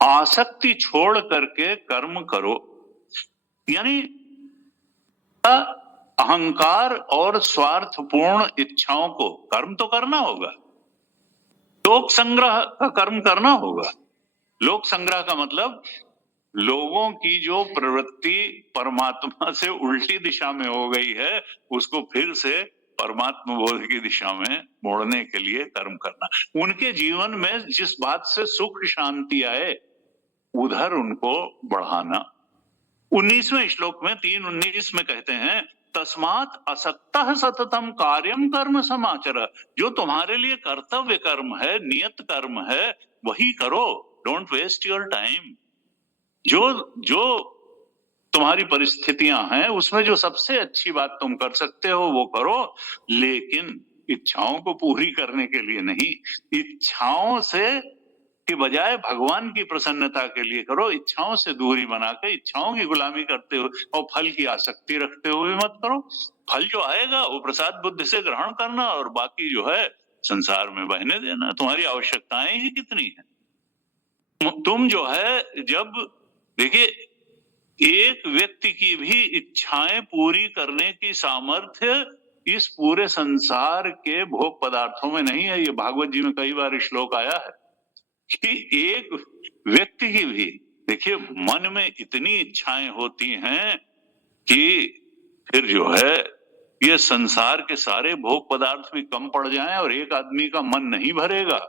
आसक्ति छोड़ करके कर्म करो। यानी अहंकार और स्वार्थपूर्ण इच्छाओं को कर्म तो करना होगा, लोक संग्रह का कर्म करना होगा। लोक संग्रह का मतलब लोगों की जो प्रवृत्ति परमात्मा से उल्टी दिशा में हो गई है उसको फिर से परमात्मा बोध की दिशा में मोड़ने के लिए कर्म करना। उनके जीवन में जिस बात से सुख शांति आए उधर उनको बढ़ाना। 19वें श्लोक में 3:19 में कहते हैं, तस्मात् असक्तः सततम कार्यम कर्म समाचर। जो तुम्हारे लिए कर्तव्य कर्म है, नियत कर्म है, वही करो। Don't waste your time. जो तुम्हारी परिस्थितियां हैं उसमें जो सबसे अच्छी बात तुम कर सकते हो वो करो, लेकिन इच्छाओं को पूरी करने के लिए नहीं। इच्छाओं से के बजाय भगवान की प्रसन्नता के लिए करो। इच्छाओं से दूरी बना के इच्छाओं की गुलामी करते हुए और फल की आसक्ति रखते हुए मत करो। फल जो आएगा वो प्रसाद बुद्धि से ग्रहण करना और बाकी जो है संसार में बहने देना। तुम्हारी आवश्यकताएं ही कितनी है। तुम जो है, जब देखिए, एक व्यक्ति की भी इच्छाएं पूरी करने की सामर्थ्य इस पूरे संसार के भोग पदार्थों में नहीं है। ये भागवत जी में कई बार श्लोक आया है कि एक व्यक्ति की भी, देखिए, मन में इतनी इच्छाएं होती हैं कि फिर जो है ये संसार के सारे भोग पदार्थ भी कम पड़ जाएं और एक आदमी का मन नहीं भरेगा।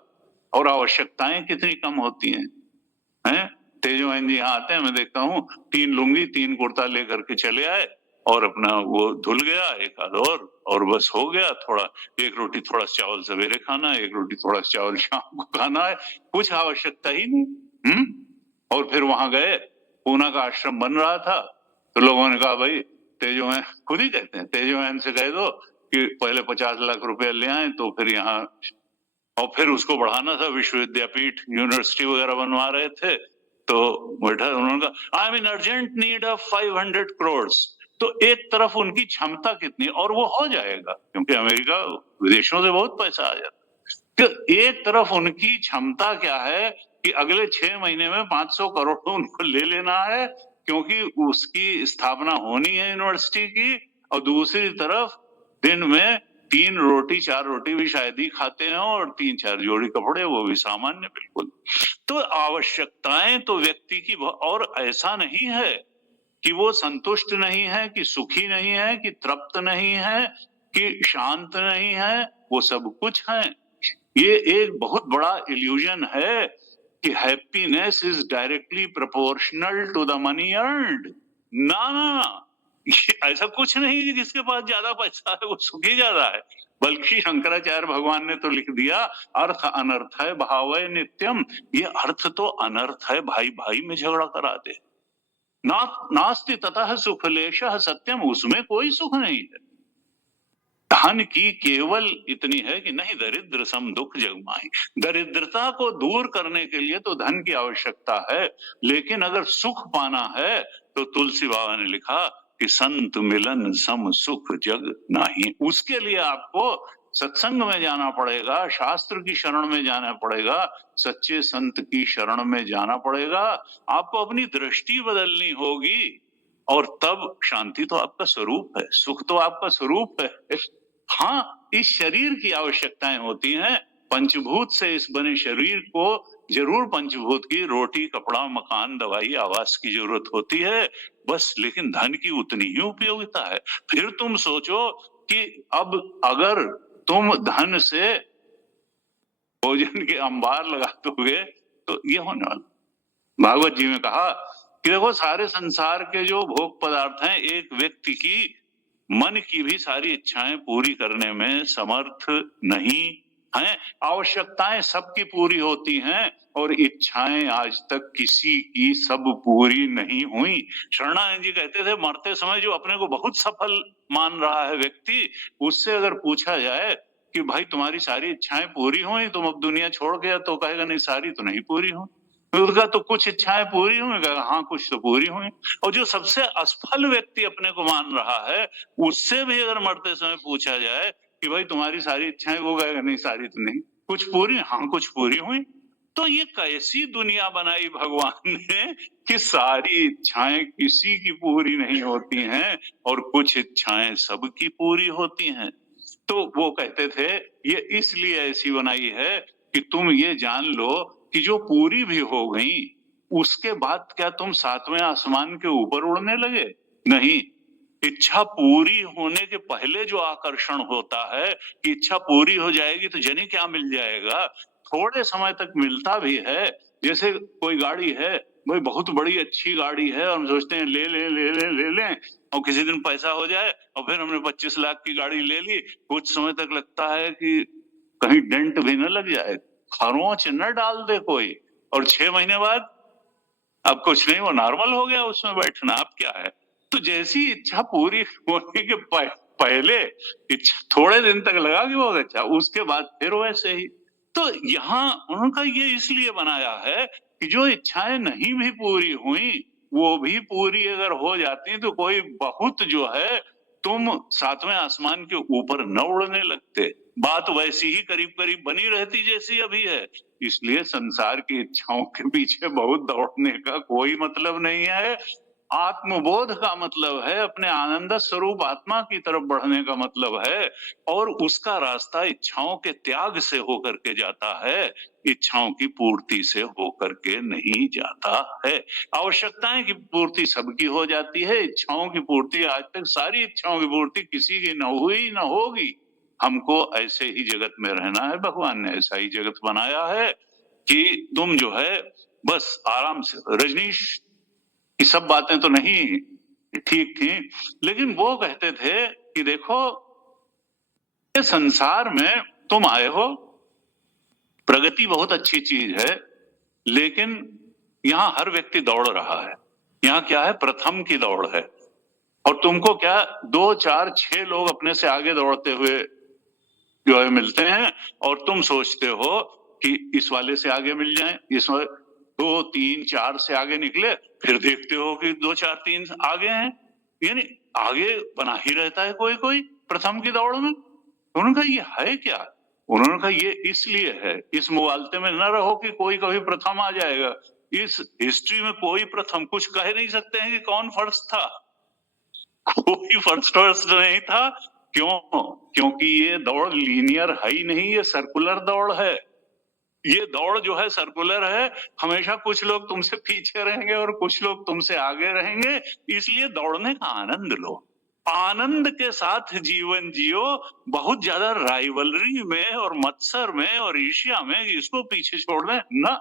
और आवश्यकताएं कितनी कम होती हैं। तेजोमैन जी यहाँ आते हैं, मैं देखता हूँ 3 लुंगी 3 कुर्ता लेकर के चले आए और अपना वो धुल गया एक आध और बस हो गया। थोड़ा एक रोटी थोड़ा चावल सवेरे खाना है, एक रोटी थोड़ा चावल शाम को खाना है, कुछ आवश्यकता ही नहीं। और फिर वहां गए, पूना का आश्रम बन रहा था, तो लोगों ने कहा भाई तेजोमैन, खुद ही कहते हैं, तेजोमैन से कह दो कि पहले 50 लाख रुपया ले आए तो फिर यहाँ, और फिर उसको बढ़ाना था। विश्वविद्यापीठ यूनिवर्सिटी वगैरह बनवा रहे थे, तो बैठा उन्होंने कहा I am in urgent need of 500 crore. तो एक तरफ उनकी क्षमता कितनी, और वो हो जाएगा क्योंकि अमेरिका विदेशों से बहुत पैसा आ जाता है। तो एक तरफ उनकी क्षमता क्या है कि अगले 6 महीने में 500 करोड़ उनको ले लेना है क्योंकि उसकी स्थापना होनी है यूनिवर्सिटी की। और दूसरी तरफ दिन में 3 रोटी 4 रोटी भी शायद ही खाते हैं और 3-4 जोड़ी कपड़े, वो भी सामान्य बिल्कुल। तो आवश्यकताएं तो व्यक्ति की, और ऐसा नहीं है कि वो संतुष्ट नहीं है, कि सुखी नहीं है, कि तृप्त नहीं है, कि शांत नहीं है, वो सब कुछ है। ये एक बहुत बड़ा इल्यूजन है कि happiness is directly proportional to the money earned. ना, ऐसा कुछ नहीं कि जिसके पास ज्यादा पैसा है वो सुखी ज्यादा है। बल्कि शंकराचार्य भगवान ने तो लिख दिया, अर्थ अनर्थ है भावय नित्यम। ये अर्थ तो अनर्थ है, भाई भाई में झगड़ा करा दे। ना नास्ति ततः सुखलेशः सत्यम, उसमें कोई सुख नहीं है। धन की केवल इतनी है कि नहीं दरिद्र सम दुख जग माही, दरिद्रता को दूर करने के लिए तो धन की आवश्यकता है, लेकिन अगर सुख पाना है तो तुलसी बाबा ने लिखा कि संत मिलन सम सुख जग नाही। उसके लिए आपको सत्संग में जाना पड़ेगा, शास्त्र की शरण में जाना पड़ेगा, सच्चे संत की शरण में जाना पड़ेगा। आपको अपनी दृष्टि बदलनी होगी और तब शांति तो आपका स्वरूप है, सुख तो आपका स्वरूप है। हाँ, इस शरीर की आवश्यकताएं होती हैं, पंचभूत से इस बने शरीर को जरूर पंचभूत की रोटी, कपड़ा, मकान, दवाई, आवास की जरूरत होती है बस, लेकिन धन की उतनी ही उपयोगिता है। फिर तुम सोचो कि अब अगर तुम धन से भोजन के अंबार लगा दोगे तो ये होने वाला। भागवत जी में कहा कि देखो सारे संसार के जो भोग पदार्थ हैं, एक व्यक्ति की मन की भी सारी इच्छाएं पूरी करने में समर्थ नहीं हैं। आवश्यकताएं सबकी पूरी होती हैं और इच्छाएं आज तक किसी की सब पूरी नहीं हुई। शरणानंद जी कहते थे मरते समय जो अपने को बहुत सफल मान रहा है व्यक्ति, उससे अगर पूछा जाए कि भाई तुम्हारी सारी इच्छाएं पूरी हुई, तुम अब दुनिया छोड़ गया, तो कहेगा नहीं सारी तो नहीं पूरी हुई। उसका तो कुछ इच्छाएं पूरी हुई, कहेगा हाँ कुछ तो पूरी हुई। और जो सबसे असफल व्यक्ति अपने को मान रहा है, उससे भी अगर मरते समय पूछा जाए कि भाई तुम्हारी सारी इच्छाएं, वो कहेगा नहीं सारी तो नहीं, कुछ पूरी, हाँ कुछ पूरी हुई। तो ये कैसी दुनिया बनाई भगवान ने कि सारी इच्छाएं किसी की पूरी नहीं होती हैं और कुछ इच्छाएं सबकी पूरी होती हैं। तो वो कहते थे ये इसलिए ऐसी बनाई है कि तुम ये जान लो कि जो पूरी भी हो गई उसके बाद क्या तुम सातवें आसमान के ऊपर उड़ने लगे? नहीं, इच्छा पूरी होने के पहले जो आकर्षण होता है कि इच्छा पूरी हो जाएगी तो जनी क्या मिल जाएगा, थोड़े समय तक मिलता भी है। जैसे कोई गाड़ी है, भाई बहुत बड़ी अच्छी गाड़ी है और हम सोचते हैं ले ले ले ले ले ले, और किसी दिन पैसा हो जाए और फिर हमने 25 लाख की गाड़ी ले ली, कुछ समय तक लगता है कि कहीं डेंट भी न लग जाए, खरोंच न डाल दे कोई, और 6 महीने बाद अब कुछ नहीं, वो नॉर्मल हो गया उसमें बैठना, अब क्या है। तो जैसी इच्छा पूरी होने के पहले इच्छा थोड़े दिन तक लगा कि वो अच्छा, उसके बाद फिर वैसे ही। तो यहाँ उनका ये इसलिए बनाया है कि जो इच्छाएं नहीं भी पूरी हुई वो भी पूरी अगर हो जाती तो कोई बहुत जो है तुम सातवें आसमान के ऊपर न उड़ने लगते, बात वैसी ही करीब करीब बनी रहती जैसी अभी है। इसलिए संसार की इच्छाओं के पीछे बहुत दौड़ने का कोई मतलब नहीं है। आत्मबोध का मतलब है अपने आनंद स्वरूप आत्मा की तरफ बढ़ने का मतलब है, और उसका रास्ता इच्छाओं के त्याग से होकर के जाता है, इच्छाओं की पूर्ति से होकर के नहीं जाता है। आवश्यकताएं की पूर्ति सबकी हो जाती है, इच्छाओं की पूर्ति आज तक सारी इच्छाओं की पूर्ति किसी की न हुई न होगी। हमको ऐसे ही जगत में रहना है, भगवान ने ऐसा ही जगत बनाया है कि तुम जो है बस आराम से। रजनीश की सब बातें तो नहीं ठीक थी, लेकिन वो कहते थे कि देखो ये संसार में तुम आए हो, प्रगति बहुत अच्छी चीज है, लेकिन यहाँ हर व्यक्ति दौड़ रहा है। यहाँ क्या है, प्रथम की दौड़ है, और तुमको क्या 2 4 6 लोग अपने से आगे दौड़ते हुए जो है मिलते हैं, और तुम सोचते हो कि इस वाले से आगे मिल जाए, इस 2 3 4 से आगे निकले, फिर देखते हो कि 2 4 3 आगे हैं, यानी आगे बना ही रहता है कोई कोई प्रथम की दौड़ में। उन्होंने कहा ये है क्या? उन्होंने कहा ये इसलिए है, इस मुवालते में न रहो कि कोई कभी प्रथम आ जाएगा। इस हिस्ट्री में कोई प्रथम कुछ कह नहीं सकते हैं कि कौन फर्स्ट था, कोई फर्स्ट नहीं था। क्यों? क्योंकि ये दौड़ लीनियर है ही नहीं, ये सर्कुलर दौड़ है। ये दौड़ जो है सर्कुलर है, हमेशा कुछ लोग तुमसे पीछे रहेंगे और कुछ लोग तुमसे आगे रहेंगे, इसलिए दौड़ने का आनंद लो, आनंद के साथ जीवन जियो। बहुत ज्यादा राइवलरी में और मत्सर में और ईर्ष्या में इसको पीछे छोड़ना ना।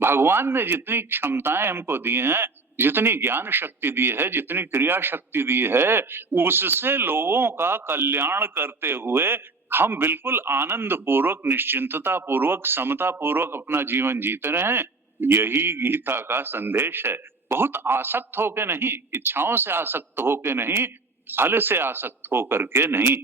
भगवान ने जितनी क्षमताएं हमको दी हैं, जितनी ज्ञान शक्ति दी है, जितनी क्रिया शक्ति दी है, उससे लोगों का कल्याण करते हुए हम बिल्कुल आनंद पूर्वक, निश्चिंतता पूर्वक, समता पूर्वक अपना जीवन जीते रहें। यही गीता का संदेश है। बहुत आसक्त होके नहीं, इच्छाओं से आसक्त होके नहीं, फल से आसक्त होकर के नहीं।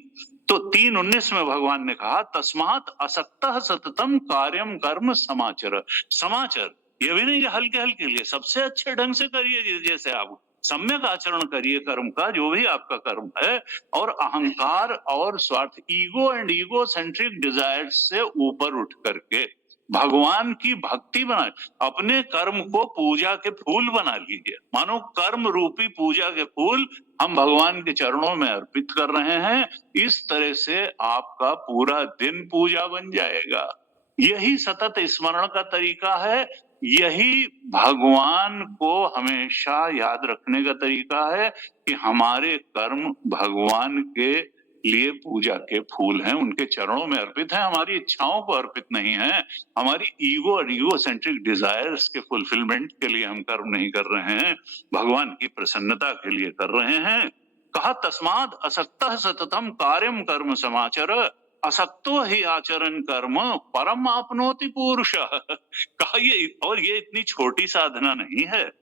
तो 3:19 में भगवान ने कहा तस्मात् असक्तः सततम कार्यम कर्म समाचर। समाचर ये भी नहीं कि हल्के हल्के लिए, सबसे अच्छे ढंग से करिए, जैसे आप सम्यक आचरण करिए कर्म का, जो भी आपका कर्म है, और अहंकार और स्वार्थ, ego and ego centric desires से ऊपर उठ करके भगवान की भक्ति बनाए, अपने कर्म को पूजा के फूल बना लीजिए। मानो कर्म रूपी पूजा के फूल हम भगवान के चरणों में अर्पित कर रहे हैं, इस तरह से आपका पूरा दिन पूजा बन जाएगा। यही सतत स्मरण का तरीका है, यही भगवान को हमेशा याद रखने का तरीका है कि हमारे कर्म भगवान के लिए पूजा के फूल हैं, उनके चरणों में अर्पित हैं, हमारी इच्छाओं को अर्पित नहीं है, हमारी ईगो और ईगो सेंट्रिक डिजायर्स के फुलफिलमेंट के लिए हम कर्म नहीं कर रहे हैं, भगवान की प्रसन्नता के लिए कर रहे हैं। कहा तस्माद असक्तः सततम कार्यम कर्म समाचर, असक्तो ही आचरण कर्म परम आपनोति पुरुष। कहा ये, और ये इतनी छोटी साधना नहीं है।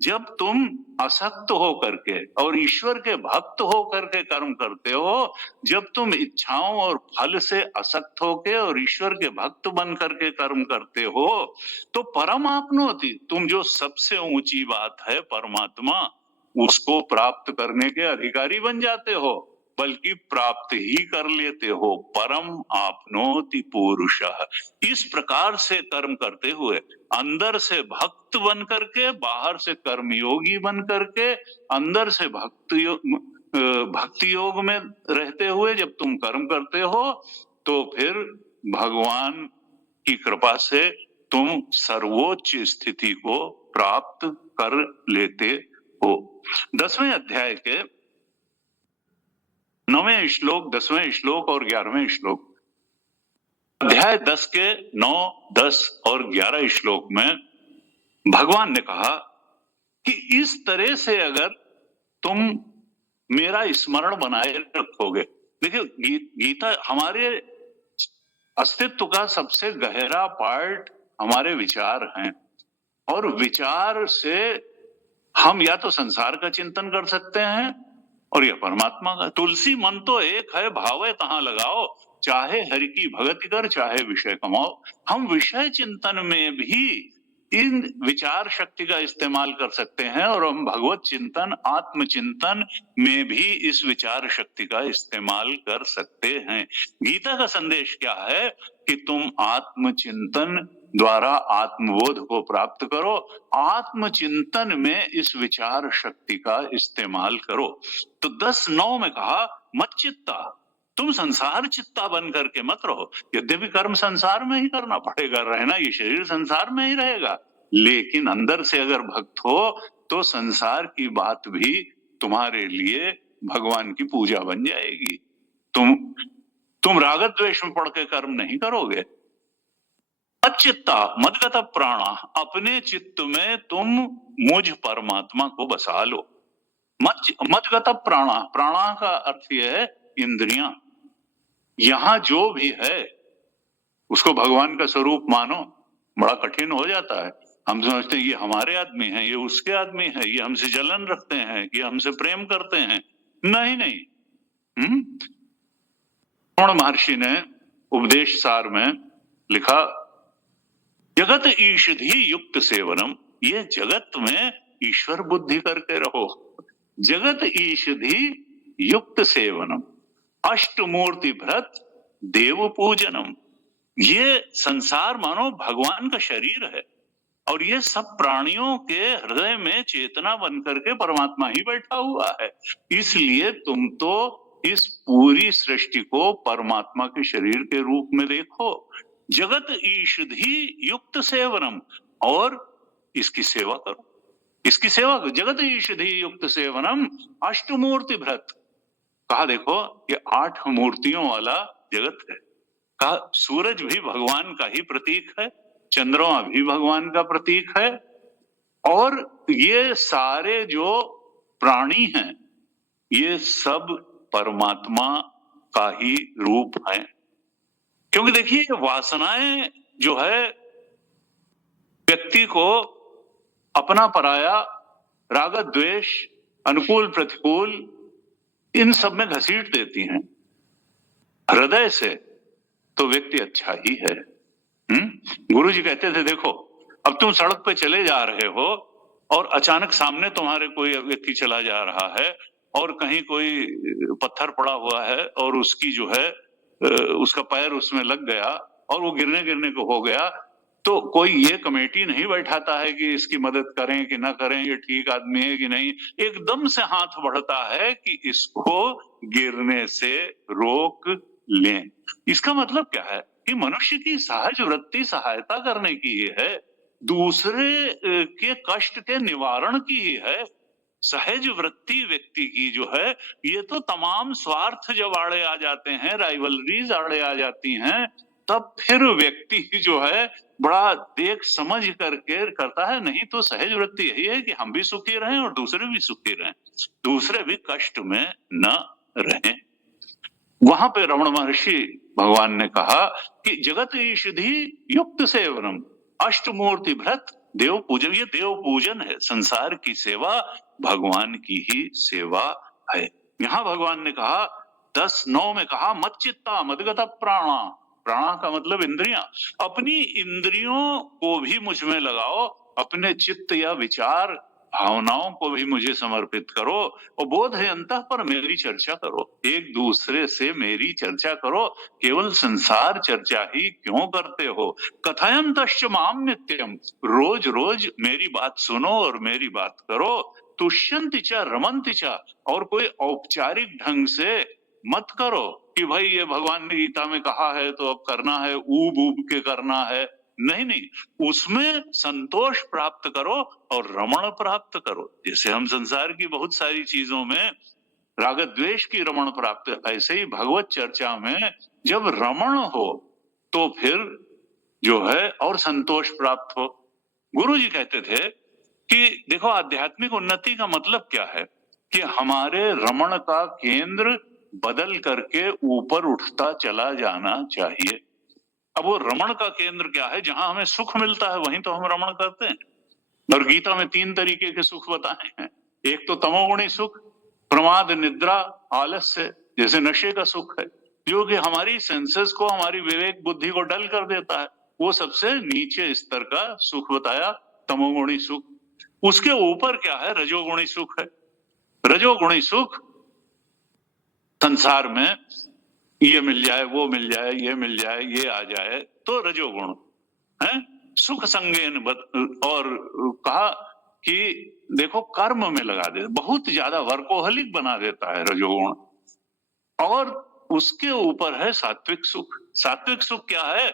जब तुम असक्त हो करके और ईश्वर के भक्त हो करके कर्म करते हो, जब तुम इच्छाओं और फल से असक्त होके और ईश्वर के भक्त बन करके कर्म करते हो, तो परम आपनोति, तुम जो सबसे ऊंची बात है परमात्मा, उसको प्राप्त करने के अधिकारी बन जाते हो, बल्कि प्राप्त ही कर लेते हो। परम आपनोति पुरुषः। इस प्रकार से कर्म करते हुए, अंदर से भक्त बन करके, बाहर से कर्मयोगी बन करके, अंदर से भक्ति योग में रहते हुए जब तुम कर्म करते हो, तो फिर भगवान की कृपा से तुम सर्वोच्च स्थिति को प्राप्त कर लेते हो। 10वें अध्याय के 9वें श्लोक, 10वें श्लोक और 11वें श्लोक, अध्याय 10 के 9, 10 और 11 श्लोक में भगवान ने कहा कि इस तरह से अगर तुम मेरा स्मरण बनाए रखोगे, देखिए गीता हमारे अस्तित्व का सबसे गहरा पार्ट हमारे विचार हैं, और विचार से हम या तो संसार का चिंतन कर सकते हैं और या परमात्मा का। तुलसी मन तो एक है, भावे तहां लगाओ, चाहे हरि की भगति कर, चाहे विषय कमाओ। हम विषय चिंतन में भी इन विचार शक्ति का इस्तेमाल कर सकते हैं, और हम भगवत चिंतन, आत्मचिंतन में भी इस विचार शक्ति का इस्तेमाल कर सकते हैं। गीता का संदेश क्या है कि तुम आत्मचिंतन द्वारा आत्मबोध को प्राप्त करो, आत्मचिंतन में इस विचार शक्ति का इस्तेमाल करो। तो 10:9 में कहा मत चित्ता, तुम संसार चित्ता बन करके मत रहो। यद्यपि कर्म संसार में ही करना पड़ेगा, रहना ये शरीर संसार में ही रहेगा, लेकिन अंदर से अगर भक्त हो तो संसार की बात भी तुम्हारे लिए भगवान की पूजा बन जाएगी। तुम राग द्वेष में पड़ के कर्म नहीं करोगे। अचित्ता मदगत प्राणा, अपने चित्त में तुम मुझ परमात्मा को बसा लो। मदगत प्राणा, प्राणा का अर्थ यह है इंद्रियां। यहां जो भी है उसको भगवान का स्वरूप मानो, बड़ा कठिन हो जाता है। हम समझते हैं ये हमारे आदमी है, ये उसके आदमी है, ये हमसे जलन रखते हैं, ये हमसे प्रेम करते हैं। नहीं नहीं। रमण महर्षि ने उपदेश सार में लिखा, जगत ईषधि युक्त सेवनम, ये जगत में ईश्वर बुद्धि करके रहो। जगत ईषधि युक्त सेवनम, अष्टमूर्ति भ्रत देव पूजनम। ये संसार मानो भगवान का शरीर है, और ये सब प्राणियों के हृदय में चेतना बन करके परमात्मा ही बैठा हुआ है। इसलिए तुम तो इस पूरी सृष्टि को परमात्मा के शरीर के रूप में देखो। जगत ईषधि युक्त सेवनम, और इसकी सेवा करो, इसकी सेवा करो। जगत ईषधि युक्त सेवनम अष्टमूर्ति भ्रत। कहा देखो ये 8 मूर्तियों वाला जगत है। कहा सूरज भी भगवान का ही प्रतीक है, चंद्रमा भी भगवान का प्रतीक है, और ये सारे जो प्राणी हैं ये सब परमात्मा का ही रूप है। क्योंकि देखिए वासनाएं जो है व्यक्ति को अपना पराया राग द्वेष, अनुकूल प्रतिकूल, इन सब में घसीट देती हैं। हृदय से तो व्यक्ति अच्छा ही है। गुरु जी कहते थे देखो, अब तुम सड़क पे चले जा रहे हो और अचानक सामने तुम्हारे कोई व्यक्ति चला जा रहा है और कहीं कोई पत्थर पड़ा हुआ है और उसकी जो है उसका पैर उसमें लग गया और वो गिरने को हो गया, तो कोई ये कमेटी नहीं बैठाता है कि इसकी मदद करें कि ना करें, ये ठीक आदमी है कि नहीं। एकदम से हाथ बढ़ता है कि इसको गिरने से रोक लें। इसका मतलब क्या है कि मनुष्य की सहज वृत्ति सहायता करने की ही है, दूसरे के कष्ट के निवारण की ही है। सहज वृत्ति व्यक्ति की जो है, ये तो तमाम स्वार्थ जब आड़े आ जाते हैं, राइवलरीज आड़े आ जाती हैं, तब फिर व्यक्ति जो है बड़ा देख समझ करके करता है। नहीं तो सहज वृत्ति यही है कि हम भी सुखी रहें और दूसरे भी सुखी रहें, दूसरे भी कष्ट में न रहें। वहां पे रमण महर्षि भगवान ने कहा कि जगत ईषधि युक्त सेवनम अष्टमूर्ति भ्रत देव पूजन। ये देव पूजन है, संसार की सेवा भगवान की ही सेवा है। यहां भगवान ने कहा 10:9 में कहा मत चित्ता मदगत प्राणा। प्राणा का मतलब इंद्रियां। अपनी इंद्रियों को भी मुझ में लगाओ, अपने चित्त या विचार भावनाओं को भी मुझे समर्पित करो और बोध है अंतः पर मेरी चर्चा करो, एक दूसरे से मेरी चर्चा करो। केवल संसार चर्चा ही क्यों करते हो? कथयन्तश्च माम नित्यम, रोज रोज मेरी बात सुनो और मेरी बात करो। तुष्यन्ति च रमन्ति च, और कोई औपचारिक ढंग से मत करो कि भाई ये भगवान ने गीता में कहा है तो अब करना है, ऊब ऊब के करना है। नहीं नहीं, उसमें संतोष प्राप्त करो और रमण प्राप्त करो। जैसे हम संसार की बहुत सारी चीजों में राग द्वेष की रमण प्राप्त, ऐसे ही भगवत चर्चा में जब रमण हो तो फिर जो है और संतोष प्राप्त हो। गुरु जी कहते थे कि देखो, आध्यात्मिक उन्नति का मतलब क्या है कि हमारे रमण का केंद्र बदल करके ऊपर उठता चला जाना चाहिए। अब वो रमण का केंद्र क्या है? जहां हमें सुख मिलता है वहीं तो हम रमण करते हैं। और गीता में 3 तरीके के सुख बताए हैं। एक तो तमोगुणी सुख, प्रमाद, निद्रा, आलस्य, जैसे नशे का सुख है, जो कि हमारी सेंसेस को, हमारी विवेक बुद्धि को डल कर देता है। वो सबसे नीचे स्तर का सुख बताया, तमोगुणी सुख। उसके ऊपर क्या है? रजोगुणी सुख है। रजोगुणी सुख संसार में ये मिल जाए, वो मिल जाए, ये मिल जाए, ये आ जाए, तो रजोगुण है। सुख संगेन और कहा कि देखो कर्म में लगा दे, बहुत ज्यादा वर्कोहलिक बना देता है रजोगुण। और उसके ऊपर है सात्विक सुख। सात्विक सुख क्या है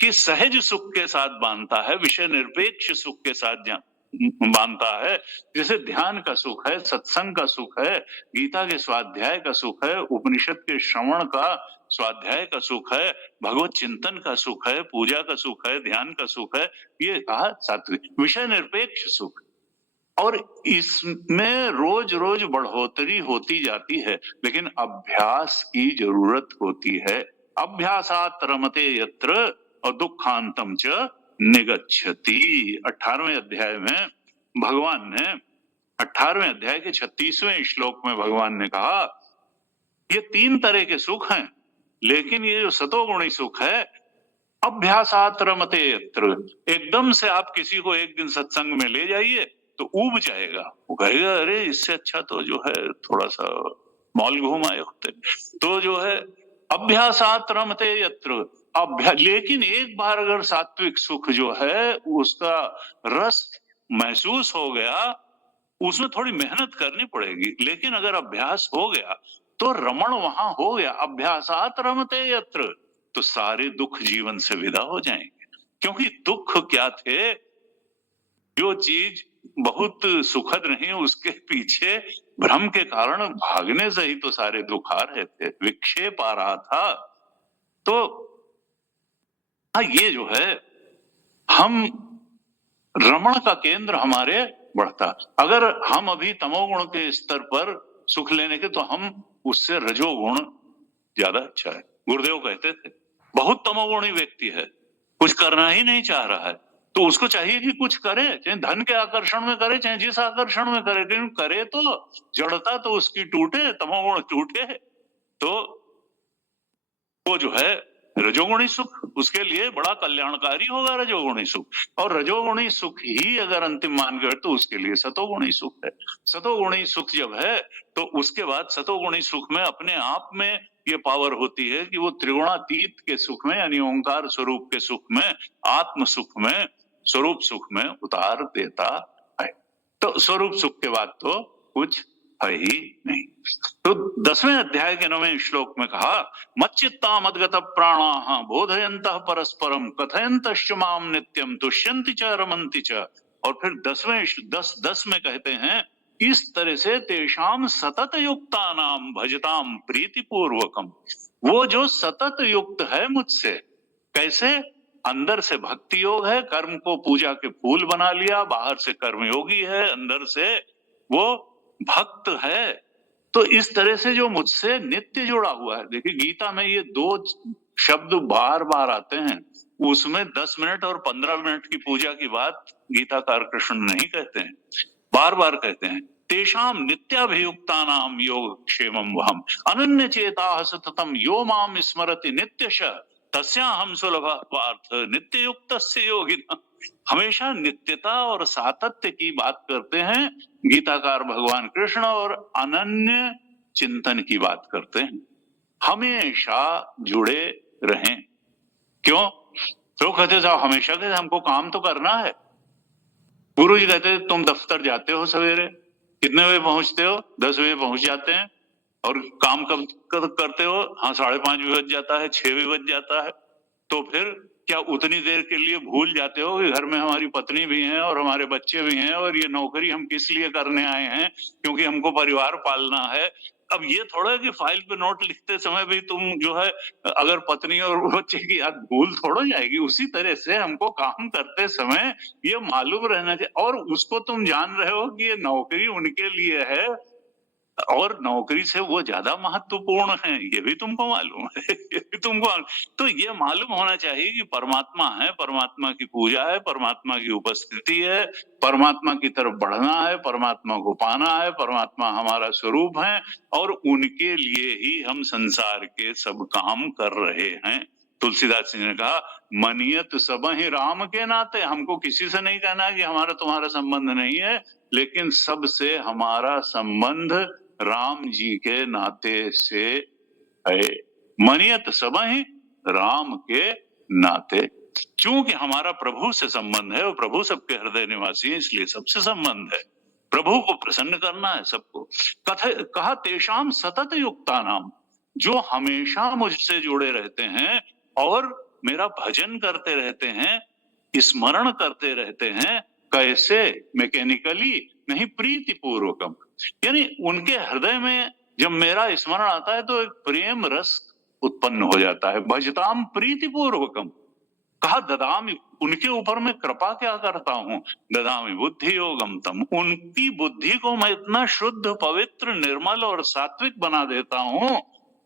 कि सहज सुख के साथ बांधता है, विषय निरपेक्ष सुख के साथ बांधता है। जैसे ध्यान का सुख है, सत्संग का सुख है, गीता के स्वाध्याय का सुख है, उपनिषद के श्रवण का स्वाध्याय का सुख है, भगवत चिंतन का सुख है, पूजा का सुख है, ध्यान का सुख है। ये कहा सात्विक, विषय निरपेक्ष सुख। और इसमें रोज रोज बढ़ोतरी होती जाती है, लेकिन अभ्यास की जरूरत होती है। अभ्यासात रमते यत्र और दुखांतम च निगच्छति। 18वें अध्याय में भगवान ने, 18वें अध्याय के 36वें श्लोक में भगवान ने कहा ये 3 तरह के सुख हैं, लेकिन ये जो सतोगुणी सुख है, अभ्यासात रमते यत्र, एकदम से आप किसी को एक दिन सत्संग में ले जाइए तो ऊब जाएगा। वो कहेगा अरे इससे अच्छा तो जो है थोड़ा सा मॉल घूम आए होते। तो जो है अभ्यासात रमते यत्र, लेकिन एक बार अगर सात्विक सुख जो है उसका रस महसूस हो गया, उसमें थोड़ी मेहनत करनी पड़ेगी, लेकिन अगर अभ्यास हो गया तो रमण वहां हो गया। अभ्यासात रमते यत्र, तो सारे दुख जीवन से विदा हो जाएंगे। क्योंकि दुख क्या थे? जो चीज बहुत सुखद नहीं, उसके पीछे भ्रम के कारण भागने से ही तो सारे दुख आ रहे थे, विक्षेप आ रहा था। तो ये जो है, हम रमण का केंद्र हमारे बढ़ता। अगर हम अभी तमोगुण के स्तर पर सुख लेने के, तो हम उससे रजोगुण ज्यादा अच्छा है। गुरुदेव कहते थे बहुत तमोगुणी व्यक्ति है, कुछ करना ही नहीं चाह रहा है, तो उसको चाहिए कि कुछ करे, चाहे धन के आकर्षण में करे, चाहे जिस आकर्षण में करे, लेकिन करे तो जड़ता तो उसकी टूटे, तमोगुण टूटे, तो वो जो है रजोगुणी सुख उसके लिए बड़ा कल्याणकारी होगा रजोगुणी सुख। और रजोगुणी सुख ही अगर अंतिम मान गए तो उसके लिए सतोगुणी सुख है। सतोगुणी सुख जब है तो उसके बाद सतोगुणी सुख में अपने आप में ये पावर होती है कि वो त्रिगुणातीत के सुख में, यानी ओंकार स्वरूप के सुख में, आत्म सुख में, स्वरूप सुख में उतार देता है। तो स्वरूप सुख के बाद तो कुछ है ही नहीं। तो 10वें अध्याय के 9वें श्लोक में कहा, मच्चित्ता मद्गत प्राणाः बोधयन्तः परस्परम कथयन्तश्च माम नित्यम तुष्यन्ति च रमन्ति च। और फिर 10 में कहते हैं, इस तरह से तेषाम सतत युक्तानाम भजताम प्रीति पूर्वकम। वो जो सतत युक्त है मुझसे, कैसे? अंदर से भक्ति योग है, कर्म को पूजा के फूल बना लिया, बाहर से कर्मयोगी है, अंदर से वो भक्त है। तो इस तरह से जो मुझसे नित्य जुड़ा हुआ है। देखिए गीता में ये 2 शब्द बार बार आते हैं, उसमें 10 मिनट और 15 मिनट की पूजा की बात गीताकार कृष्ण नहीं कहते हैं, बार बार कहते हैं, तेषाम नित्याभियुक्तानाम योगक्षेमं वहम अनन्य चेताः सततम यो माम स्मरति नित्यशः तस्याहं सुलभः पार्थ नित्ययुक्तस्य योगिनः। हमेशा नित्यता और सातत्य की बात करते हैं गीताकार भगवान कृष्ण, और अनन्य चिंतन की बात करते हैं। हमेशा जुड़े रहें। क्यों? तो कहते साहब हमेशा कहते हमको काम तो करना है। गुरु जी कहते तुम दफ्तर जाते हो सवेरे, कितने बजे पहुंचते हो? 10 बजे पहुंच जाते हैं। और काम कब करते हो? हाँ 5:30 भी बज जाता है, 6 भी बज जाता है। तो फिर क्या उतनी देर के लिए भूल जाते हो कि घर में हमारी पत्नी भी है और हमारे बच्चे भी हैं, और ये नौकरी हम किस लिए करने आए हैं? क्योंकि हमको परिवार पालना है। अब ये थोड़ा कि फाइल पे नोट लिखते समय भी तुम जो है अगर पत्नी और बच्चे की याद भूल थोड़ा जाएगी। उसी तरह से हमको काम करते समय ये मालूम रहना चाहिए, और उसको तुम जान रहे हो कि ये नौकरी उनके लिए है और नौकरी से वो ज्यादा महत्वपूर्ण है, ये भी तुमको मालूम है। ये भी तुमको तो ये मालूम होना चाहिए कि परमात्मा है, परमात्मा की पूजा है, परमात्मा की उपस्थिति है, परमात्मा की तरफ बढ़ना है, परमात्मा को पाना है, परमात्मा हमारा स्वरूप है, और उनके लिए ही हम संसार के सब काम कर रहे हैं। तुलसीदास जी ने कहा, मनियत सब ही राम के नाते। हमको किसी से नहीं कहना कि हमारा तुम्हारा संबंध नहीं है, लेकिन सबसे हमारा संबंध राम जी के नाते से है। मनियत सब ही राम के नाते। क्योंकि हमारा प्रभु से संबंध है, और प्रभु सबके हृदय निवासी है, इसलिए सबसे संबंध है। प्रभु को प्रसन्न करना है सबको। कहा तेषाम सतत युक्तानाम, जो हमेशा मुझसे जुड़े रहते हैं और मेरा भजन करते रहते हैं, स्मरण करते रहते हैं। कैसे? मैकेनिकली नहीं, प्रीति पूर्वकम। यानी उनके हृदय में जब मेरा स्मरण आता है तो एक प्रेम रस उत्पन्न हो जाता है। भजताम प्रीति पूर्वकम। कहा ददामी, उनके ऊपर मैं कृपा क्या करता हूं? ददामी बुद्धि योगम तम, उनकी बुद्धि को मैं इतना शुद्ध, पवित्र, निर्मल और सात्विक बना देता हूं,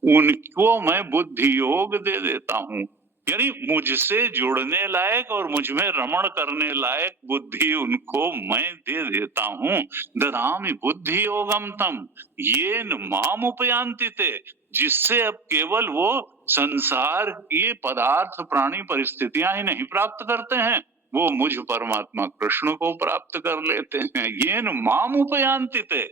उनको मैं बुद्धि योग दे देता हूं। यानी मुझसे जुड़ने लायक और मुझ में रमण करने लायक बुद्धि उनको मैं दे देता हूं। ददामी बुद्धि योगम तम येन माम उपयांति ते, जिससे अब केवल वो संसार के पदार्थ, प्राणी, परिस्थितियां ही नहीं प्राप्त करते हैं, वो मुझ परमात्मा कृष्ण को प्राप्त कर लेते हैं। येन माम उपयांति ते,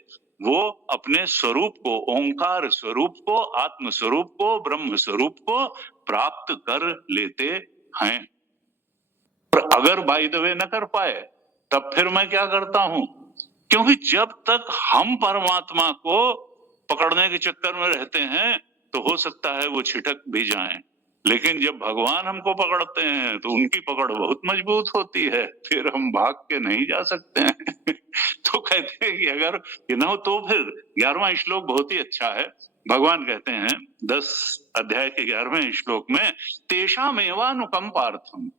वो अपने स्वरूप को, ओंकार स्वरूप को, आत्म स्वरूप को, ब्रह्म स्वरूप को प्राप्त कर लेते हैं। पर अगर बाय द वे न कर पाए तब फिर मैं क्या करता हूं? क्योंकि जब तक हम परमात्मा को पकड़ने के चक्कर में रहते हैं तो हो सकता है वो छिटक भी जाएं, लेकिन जब भगवान हमको पकड़ते हैं तो उनकी पकड़ बहुत मजबूत होती है, फिर हम भाग के नहीं जा सकते हैं। तो कहते हैं कि अगर ये ना हो तो फिर 11वां श्लोक बहुत ही अच्छा है। भगवान कहते हैं 10 अध्याय के 11वें श्लोक में, तेषामेवानुकंपार्थम,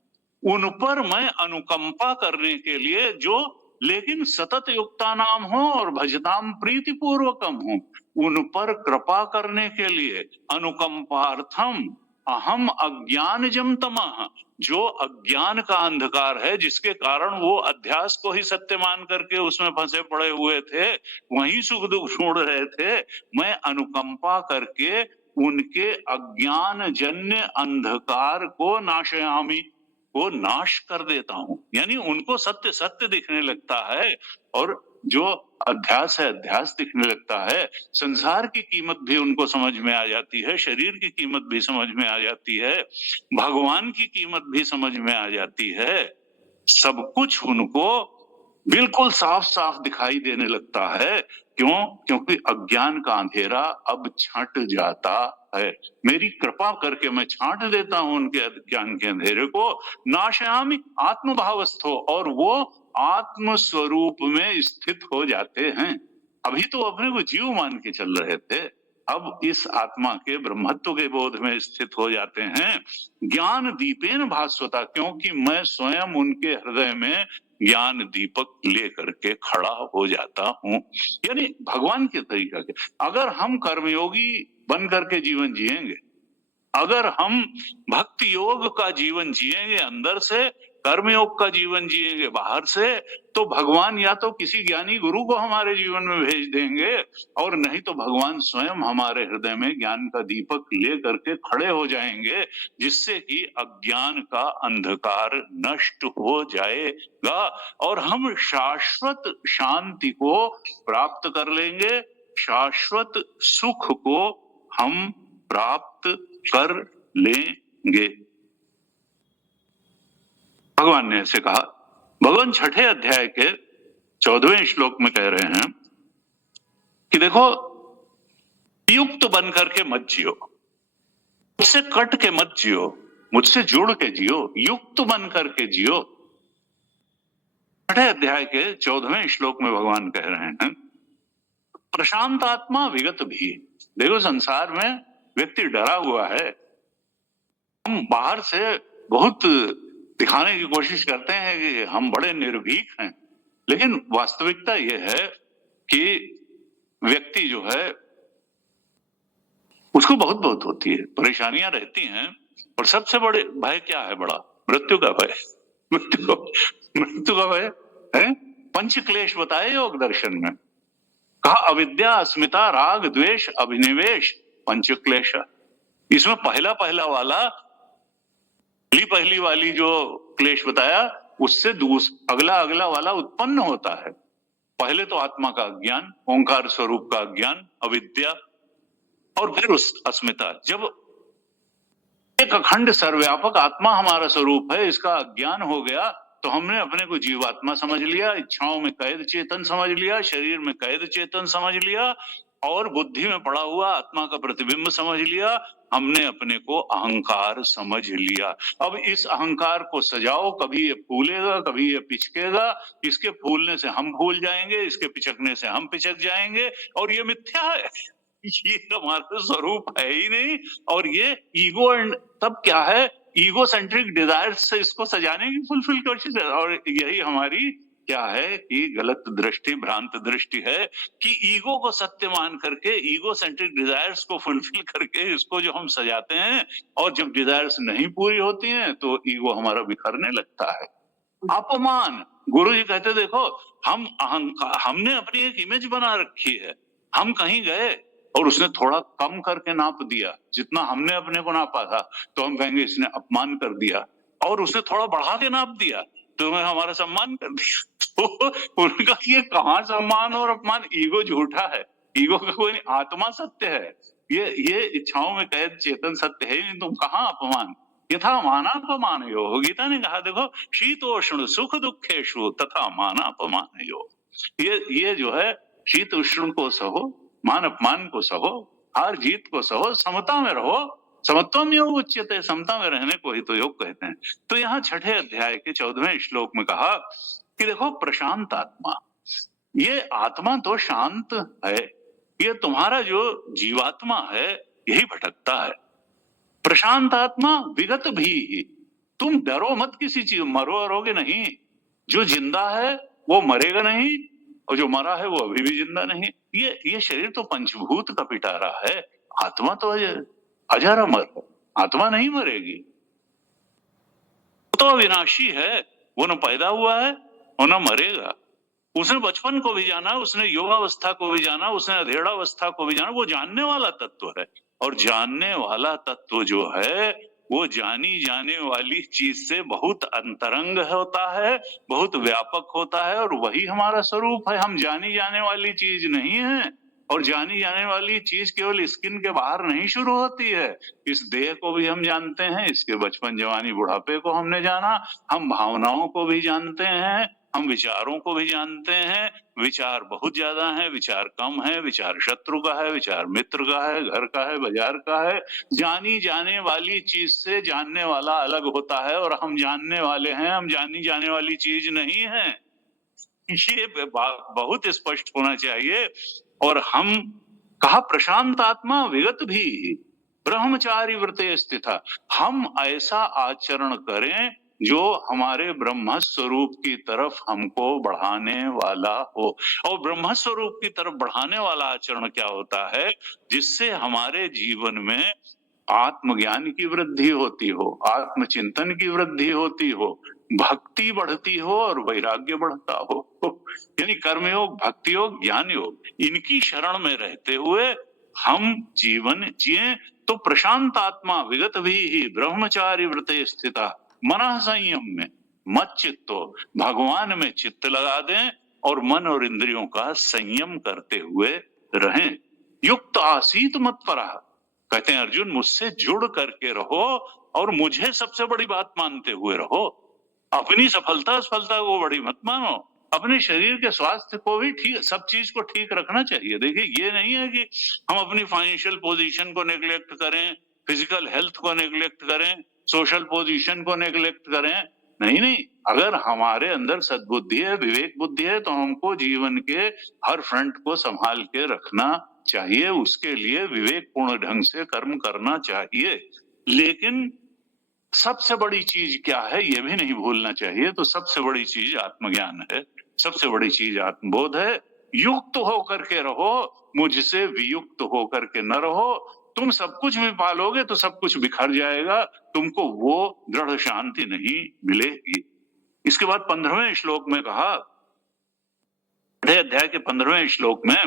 उन पर मैं अनुकंपा करने के लिए जो लेकिन सतत युक्ता नाम हो और भजताम प्रीति पूर्वकम हो, उन पर कृपा करने के लिए अनुकंपार्थम, अहम अज्ञानजम तमः, जो अज्ञान का अंधकार है जिसके कारण वो अध्यास को ही सत्य मान करके उसमें फंसे पड़े हुए थे, वही सुख दुख ढूंढ रहे थे, मैं अनुकंपा करके उनके अज्ञान जन्य अंधकार को नाशयामी, वो नाश कर देता हूं। यानी उनको सत्य सत्य दिखने लगता है, और जो अध्यास है अध्यास दिखने लगता है। संसार की कीमत भी उनको समझ में आ जाती है, शरीर की कीमत भी समझ में आ जाती है, भगवान की कीमत भी समझ में आ जाती है। सब कुछ उनको बिल्कुल साफ साफ दिखाई देने लगता है। क्यों? क्योंकि अज्ञान का अंधेरा अब छंट जाता है। मेरी कृपा करके मैं छांट देता हूं उनके अज्ञान के अंधेरे को। नाशयामि आत्मभावस्थो, और वो आत्म स्वरूप में स्थित हो जाते हैं। अभी तो अपने को जीव मान के चल रहे थे, अब इस आत्मा के ब्रह्मत्व के बोध में स्थित हो जाते हैं। ज्ञान दीपेन भास्वता, क्योंकि मैं स्वयं उनके हृदय में ज्ञान दीपक लेकर के खड़ा हो जाता हूं। यानी भगवान के तरीका के, अगर हम कर्मयोगी बन करके जीवन जिएंगे, अगर हम भक्ति योग का जीवन जिएंगे अंदर से, कर्मयोग का जीवन जिएंगे बाहर से, तो भगवान या तो किसी ज्ञानी गुरु को हमारे जीवन में भेज देंगे, और नहीं तो भगवान स्वयं हमारे हृदय में ज्ञान का दीपक ले करके खड़े हो जाएंगे, जिससे कि अज्ञान का अंधकार नष्ट हो जाएगा और हम शाश्वत शांति को प्राप्त कर लेंगे, शाश्वत सुख को हम प्राप्त कर लेंगे। भगवान ने ऐसे कहा। भगवान छठे अध्याय के 14वें श्लोक में कह रहे हैं कि देखो, युक्त बन करके मत जियो, मुझसे कट के मत जियो, मुझसे जुड़ के जियो, युक्त बन करके जियो। छठे अध्याय के 14वें श्लोक में भगवान कह रहे हैं, प्रशांत आत्मा विगत भी। देखो, संसार में व्यक्ति डरा हुआ है। हम बाहर से बहुत दिखाने की कोशिश करते हैं कि हम बड़े निर्भीक हैं, लेकिन वास्तविकता यह है कि व्यक्ति जो है उसको बहुत बहुत होती है, परेशानियां रहती हैं, और सबसे बड़े भय क्या है? बड़ा मृत्यु का भय। मृत्यु का भय है। पंच क्लेश बताए योग दर्शन में, कहा अविद्या, अस्मिता, राग, द्वेष, अभिनिवेश, पंच क्लेश। इसमें पहला वाला, पहली वाली जो क्लेश बताया, उससे अगला वाला उत्पन्न होता है। पहले तो आत्मा का ज्ञान, ओंकार स्वरूप का ज्ञान, अविद्या, और फिर उस अस्मिता। जब एक अखंड सर्वव्यापक आत्मा हमारा स्वरूप है, इसका ज्ञान हो गया, तो हमने अपने को जीवात्मा समझ लिया, इच्छाओं में कैद चेतन समझ लिया, शरीर में कैद चेतन समझ लिया, और बुद्धि में पड़ा हुआ आत्मा का प्रतिबिंब समझ लिया। हमने अपने को अहंकार समझ लिया। अब इस अहंकार को सजाओ, कभी ये फूलेगा, कभी ये पिचकेगा। इसके फूलने से हम फूल जाएंगे, इसके पिचकने से हम पिचक जाएंगे, और ये मिथ्या है। ये हमारा स्वरूप है ही नहीं। और ये ईगो, एंड तब क्या है, ईगो सेंट्रिक डिजायर्स से इसको सजाने की फुलफिल कोशिश है। और यही हमारी क्या है कि गलत दृष्टि, भ्रांत दृष्टि है कि ईगो को सत्य मान करके, ईगो सेंट्रिक डिजायर्स को फुलफिल करके इसको जो हम सजाते हैं, और जब डिजायर्स नहीं पूरी होती हैं तो ईगो हमारा बिखरने लगता है। अपमान। गुरु जी कहते देखो, हमने अपनी एक इमेज बना रखी है। हम कहीं गए और उसने थोड़ा कम करके नाप दिया, जितना हमने अपने को नापा था, तो हम कहेंगे इसने अपमान कर दिया। और उसने थोड़ा बढ़ा के नाप दिया तो हमारा सम्मान कर दिया। तो उनका ये कहाँ सम्मान और अपमान? ईगो झूठा है, ईगो का कोई, आत्मा सत्य है। ये इच्छाओं में कैद चेतन सत्य है नहीं, तुम कहाँ अपमान? यथा मानापमान योग। गीता ने कहा देखो, शीतोष्ण सुख दुखेशु तथा मानापमान योग। ये जो है, शीत उष्ण को सहो, मान अपमान को सहो, हार जीत को सहो, समता में रहो। समत्वम योग उच्यते, समता में रहने को ही तो योग कहते हैं। तो यहाँ छठे अध्याय के 14वें श्लोक में कहा कि देखो, प्रशांत आत्मा, ये आत्मा तो शांत है, ये तुम्हारा जो जीवात्मा है यही भटकता है। प्रशांत आत्मा विगत भी। तुम डरो मत किसी चीज, मरोगे नहीं। जो जिंदा है वो मरेगा नहीं, और जो मरा है वो अभी भी जिंदा नहीं। ये शरीर तो पंचभूत का पिटारा है, आत्मा तो अजर अमर है। आत्मा नहीं मरेगी, तो अविनाशी है, वो न पैदा हुआ है और न मरेगा। उसने बचपन को भी जाना, उसने युवावस्था को भी जाना, उसने अधेड़ावस्था को भी जाना। वो जानने वाला तत्व है, और जानने वाला तत्व जो है वो जानी जाने वाली चीज से बहुत अंतरंग होता है, बहुत व्यापक होता है, और वही हमारा स्वरूप है। हम जानी जाने वाली चीज नहीं है, और जानी जाने वाली चीज केवल स्किन के बाहर नहीं शुरू होती है। इस देह को भी हम जानते हैं, इसके बचपन जवानी बुढ़ापे को हमने जाना, हम भावनाओं को भी जानते हैं, हम विचारों को भी जानते हैं। विचार बहुत ज्यादा है, विचार कम है, विचार शत्रु का है, विचार मित्र का है, घर का है, बाजार का है। जानी जाने वाली चीज से जानने वाला अलग होता है, और हम जानने वाले हैं, हम जानी जाने वाली चीज नहीं है। ये बहुत स्पष्ट होना चाहिए। और हम कहा प्रशांत आत्मा विगत भी ब्रह्मचारी व्रते स्थिता। हम ऐसा आचरण करें जो हमारे ब्रह्म स्वरूप की तरफ हमको बढ़ाने वाला हो। और ब्रह्म स्वरूप की तरफ बढ़ाने वाला आचरण क्या होता है? जिससे हमारे जीवन में आत्मज्ञान की वृद्धि होती हो, आत्मचिंतन की वृद्धि होती हो, भक्ति बढ़ती हो और वैराग्य बढ़ता हो। यानी कर्मयोग, भक्ति योग, ज्ञान योग, इनकी शरण में रहते हुए हम जीवन जिए तो प्रशांत आत्मा विगत भी ही ब्रह्मचारी व्रते स्थिता मन संयम में मत चित्तो, भगवान में चित्त लगा दें और मन और इंद्रियों का संयम करते हुए रहें। युक्त आसीत मत पर, कहते हैं अर्जुन मुझसे जुड़ करके रहो और मुझे सबसे बड़ी बात मानते हुए रहो। अपनी सफलता को बड़ी मत मानो, अपने शरीर के स्वास्थ्य को भी ठीक, सब चीज को ठीक रखना चाहिए। देखिए ये नहीं है कि हम अपनी फाइनेंशियल पोजीशन को नेग्लेक्ट करें, फिजिकल हेल्थ को नेग्लेक्ट करें, सोशल पोजीशन को नेग्लेक्ट करें। नहीं, अगर हमारे अंदर सद्बुद्धि है, विवेक बुद्धि है, तो हमको जीवन के हर फ्रंट को संभाल के रखना चाहिए। उसके लिए विवेकपूर्ण ढंग से कर्म करना चाहिए। लेकिन सबसे बड़ी चीज क्या है ये भी नहीं भूलना चाहिए। तो सबसे बड़ी चीज आत्मज्ञान है, सबसे बड़ी चीज आत्मबोध है। युक्त होकर के रहो, मुझसे वियुक्त होकर के न रहो। तुम सब कुछ भी पालोगे तो सब कुछ बिखर जाएगा, तुमको वो दृढ़ शांति नहीं मिलेगी। इसके बाद 15वें श्लोक में कहा, अध्याय के 15वें श्लोक में,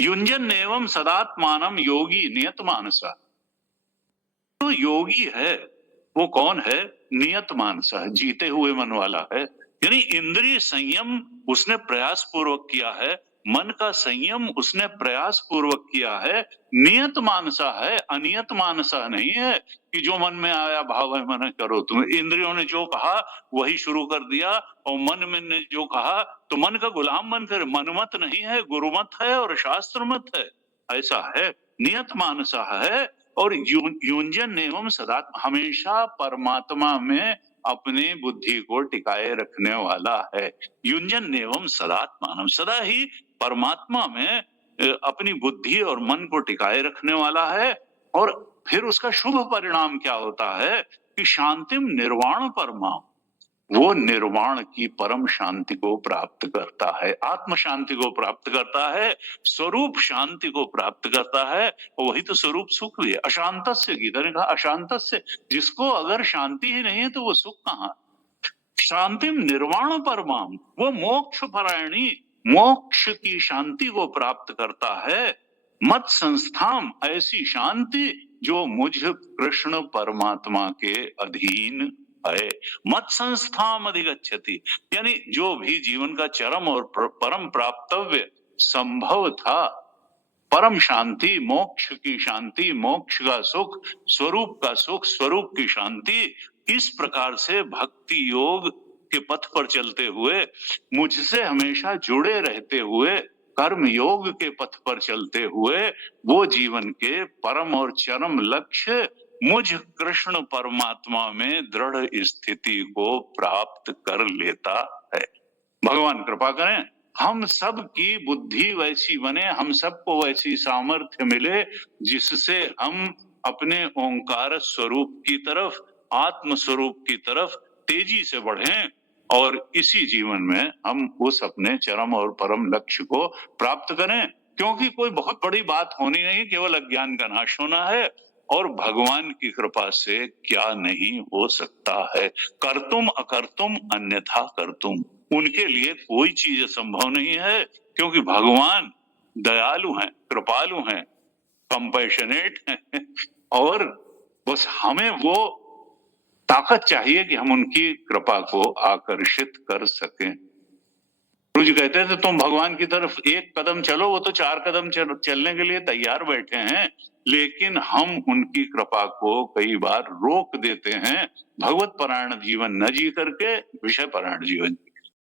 युंजन एवं सदात्मानम योगी नियत मानसा। तो योगी है वो कौन है? नियत मानसा, जीते हुए मन वाला है। यानी इंद्रिय संयम उसने प्रयास पूर्वक किया है, मन का संयम उसने प्रयास पूर्वक किया है। नियत मानसा है, अनियत मानसा नहीं है कि जो मन में आया भाव है मन करो। तुम इंद्रियों ने जो कहा वही शुरू कर दिया, और मन में ने जो कहा तो मन का गुलाम बनकर, मनमत नहीं है, गुरुमत है और शास्त्र मत है, ऐसा है। नियत मानसा है और युंजन एवं सदा, हमेशा परमात्मा में अपनी बुद्धि को टिकाए रखने वाला है। युंजन एवं सदात्मानम, सदा ही परमात्मा में अपनी बुद्धि और मन को टिकाए रखने वाला है। और फिर उसका शुभ परिणाम क्या होता है कि शांतिम निर्वाण परमा, वो निर्वाण की परम शांति को प्राप्त करता है, आत्म शांति को प्राप्त करता है, स्वरूप शांति को प्राप्त करता है। और वही तो स्वरूप सुख भी है। अशांतस्य, गीता ने कहा अशांतस्य, जिसको अगर शांति ही नहीं है तो वो सुख कहां? शांतिम निर्वाण परमाम, वो मोक्ष परायणी, मोक्ष की शांति को प्राप्त करता है। मत संस्थाम, ऐसी शांति जो मुझ कृष्ण परमात्मा के अधीन है। मत संस्थाम अधिगच्छति, यानी जो भी जीवन का चरम और परम प्राप्तव्य संभव था, परम शांति, मोक्ष की शांति, मोक्ष का सुख, स्वरूप का सुख, स्वरूप की शांति, इस प्रकार से भक्ति योग के पथ पर चलते हुए, मुझसे हमेशा जुड़े रहते हुए, कर्म योग के पथ पर चलते हुए, वो जीवन के परम और चरम लक्ष्य मुझ कृष्ण परमात्मा में दृढ़ स्थिति को प्राप्त कर लेता है। भगवान कृपा करें, हम सब की बुद्धि वैसी बने, हम सबको वैसी सामर्थ्य मिले जिससे हम अपने ओंकार स्वरूप की तरफ, आत्म स्वरूप की तरफ तेजी से बढ़ें और इसी जीवन में हम उस अपने चरम और परम लक्ष्य को प्राप्त करें। क्योंकि कोई बहुत बड़ी बात होनी नहीं, केवल अज्ञान का नाश होना है। और भगवान की कृपा से क्या नहीं हो सकता है। कर्तुम अकर्तुम अन्यथा कर्तुम, उनके लिए कोई चीज असंभव नहीं है, क्योंकि भगवान दयालु हैं, कृपालु हैं, कंपैशनेट हैं और बस हमें वो ताकत चाहिए कि हम उनकी कृपा को आकर्षित कर सकें। गुरु जी कहते थे तुम भगवान की तरफ एक कदम चलो, वो तो 4 कदम चलने के लिए तैयार बैठे हैं, लेकिन हम उनकी कृपा को कई बार रोक देते हैं, भगवत परायण जीवन न जी करके विषय परायण जीवन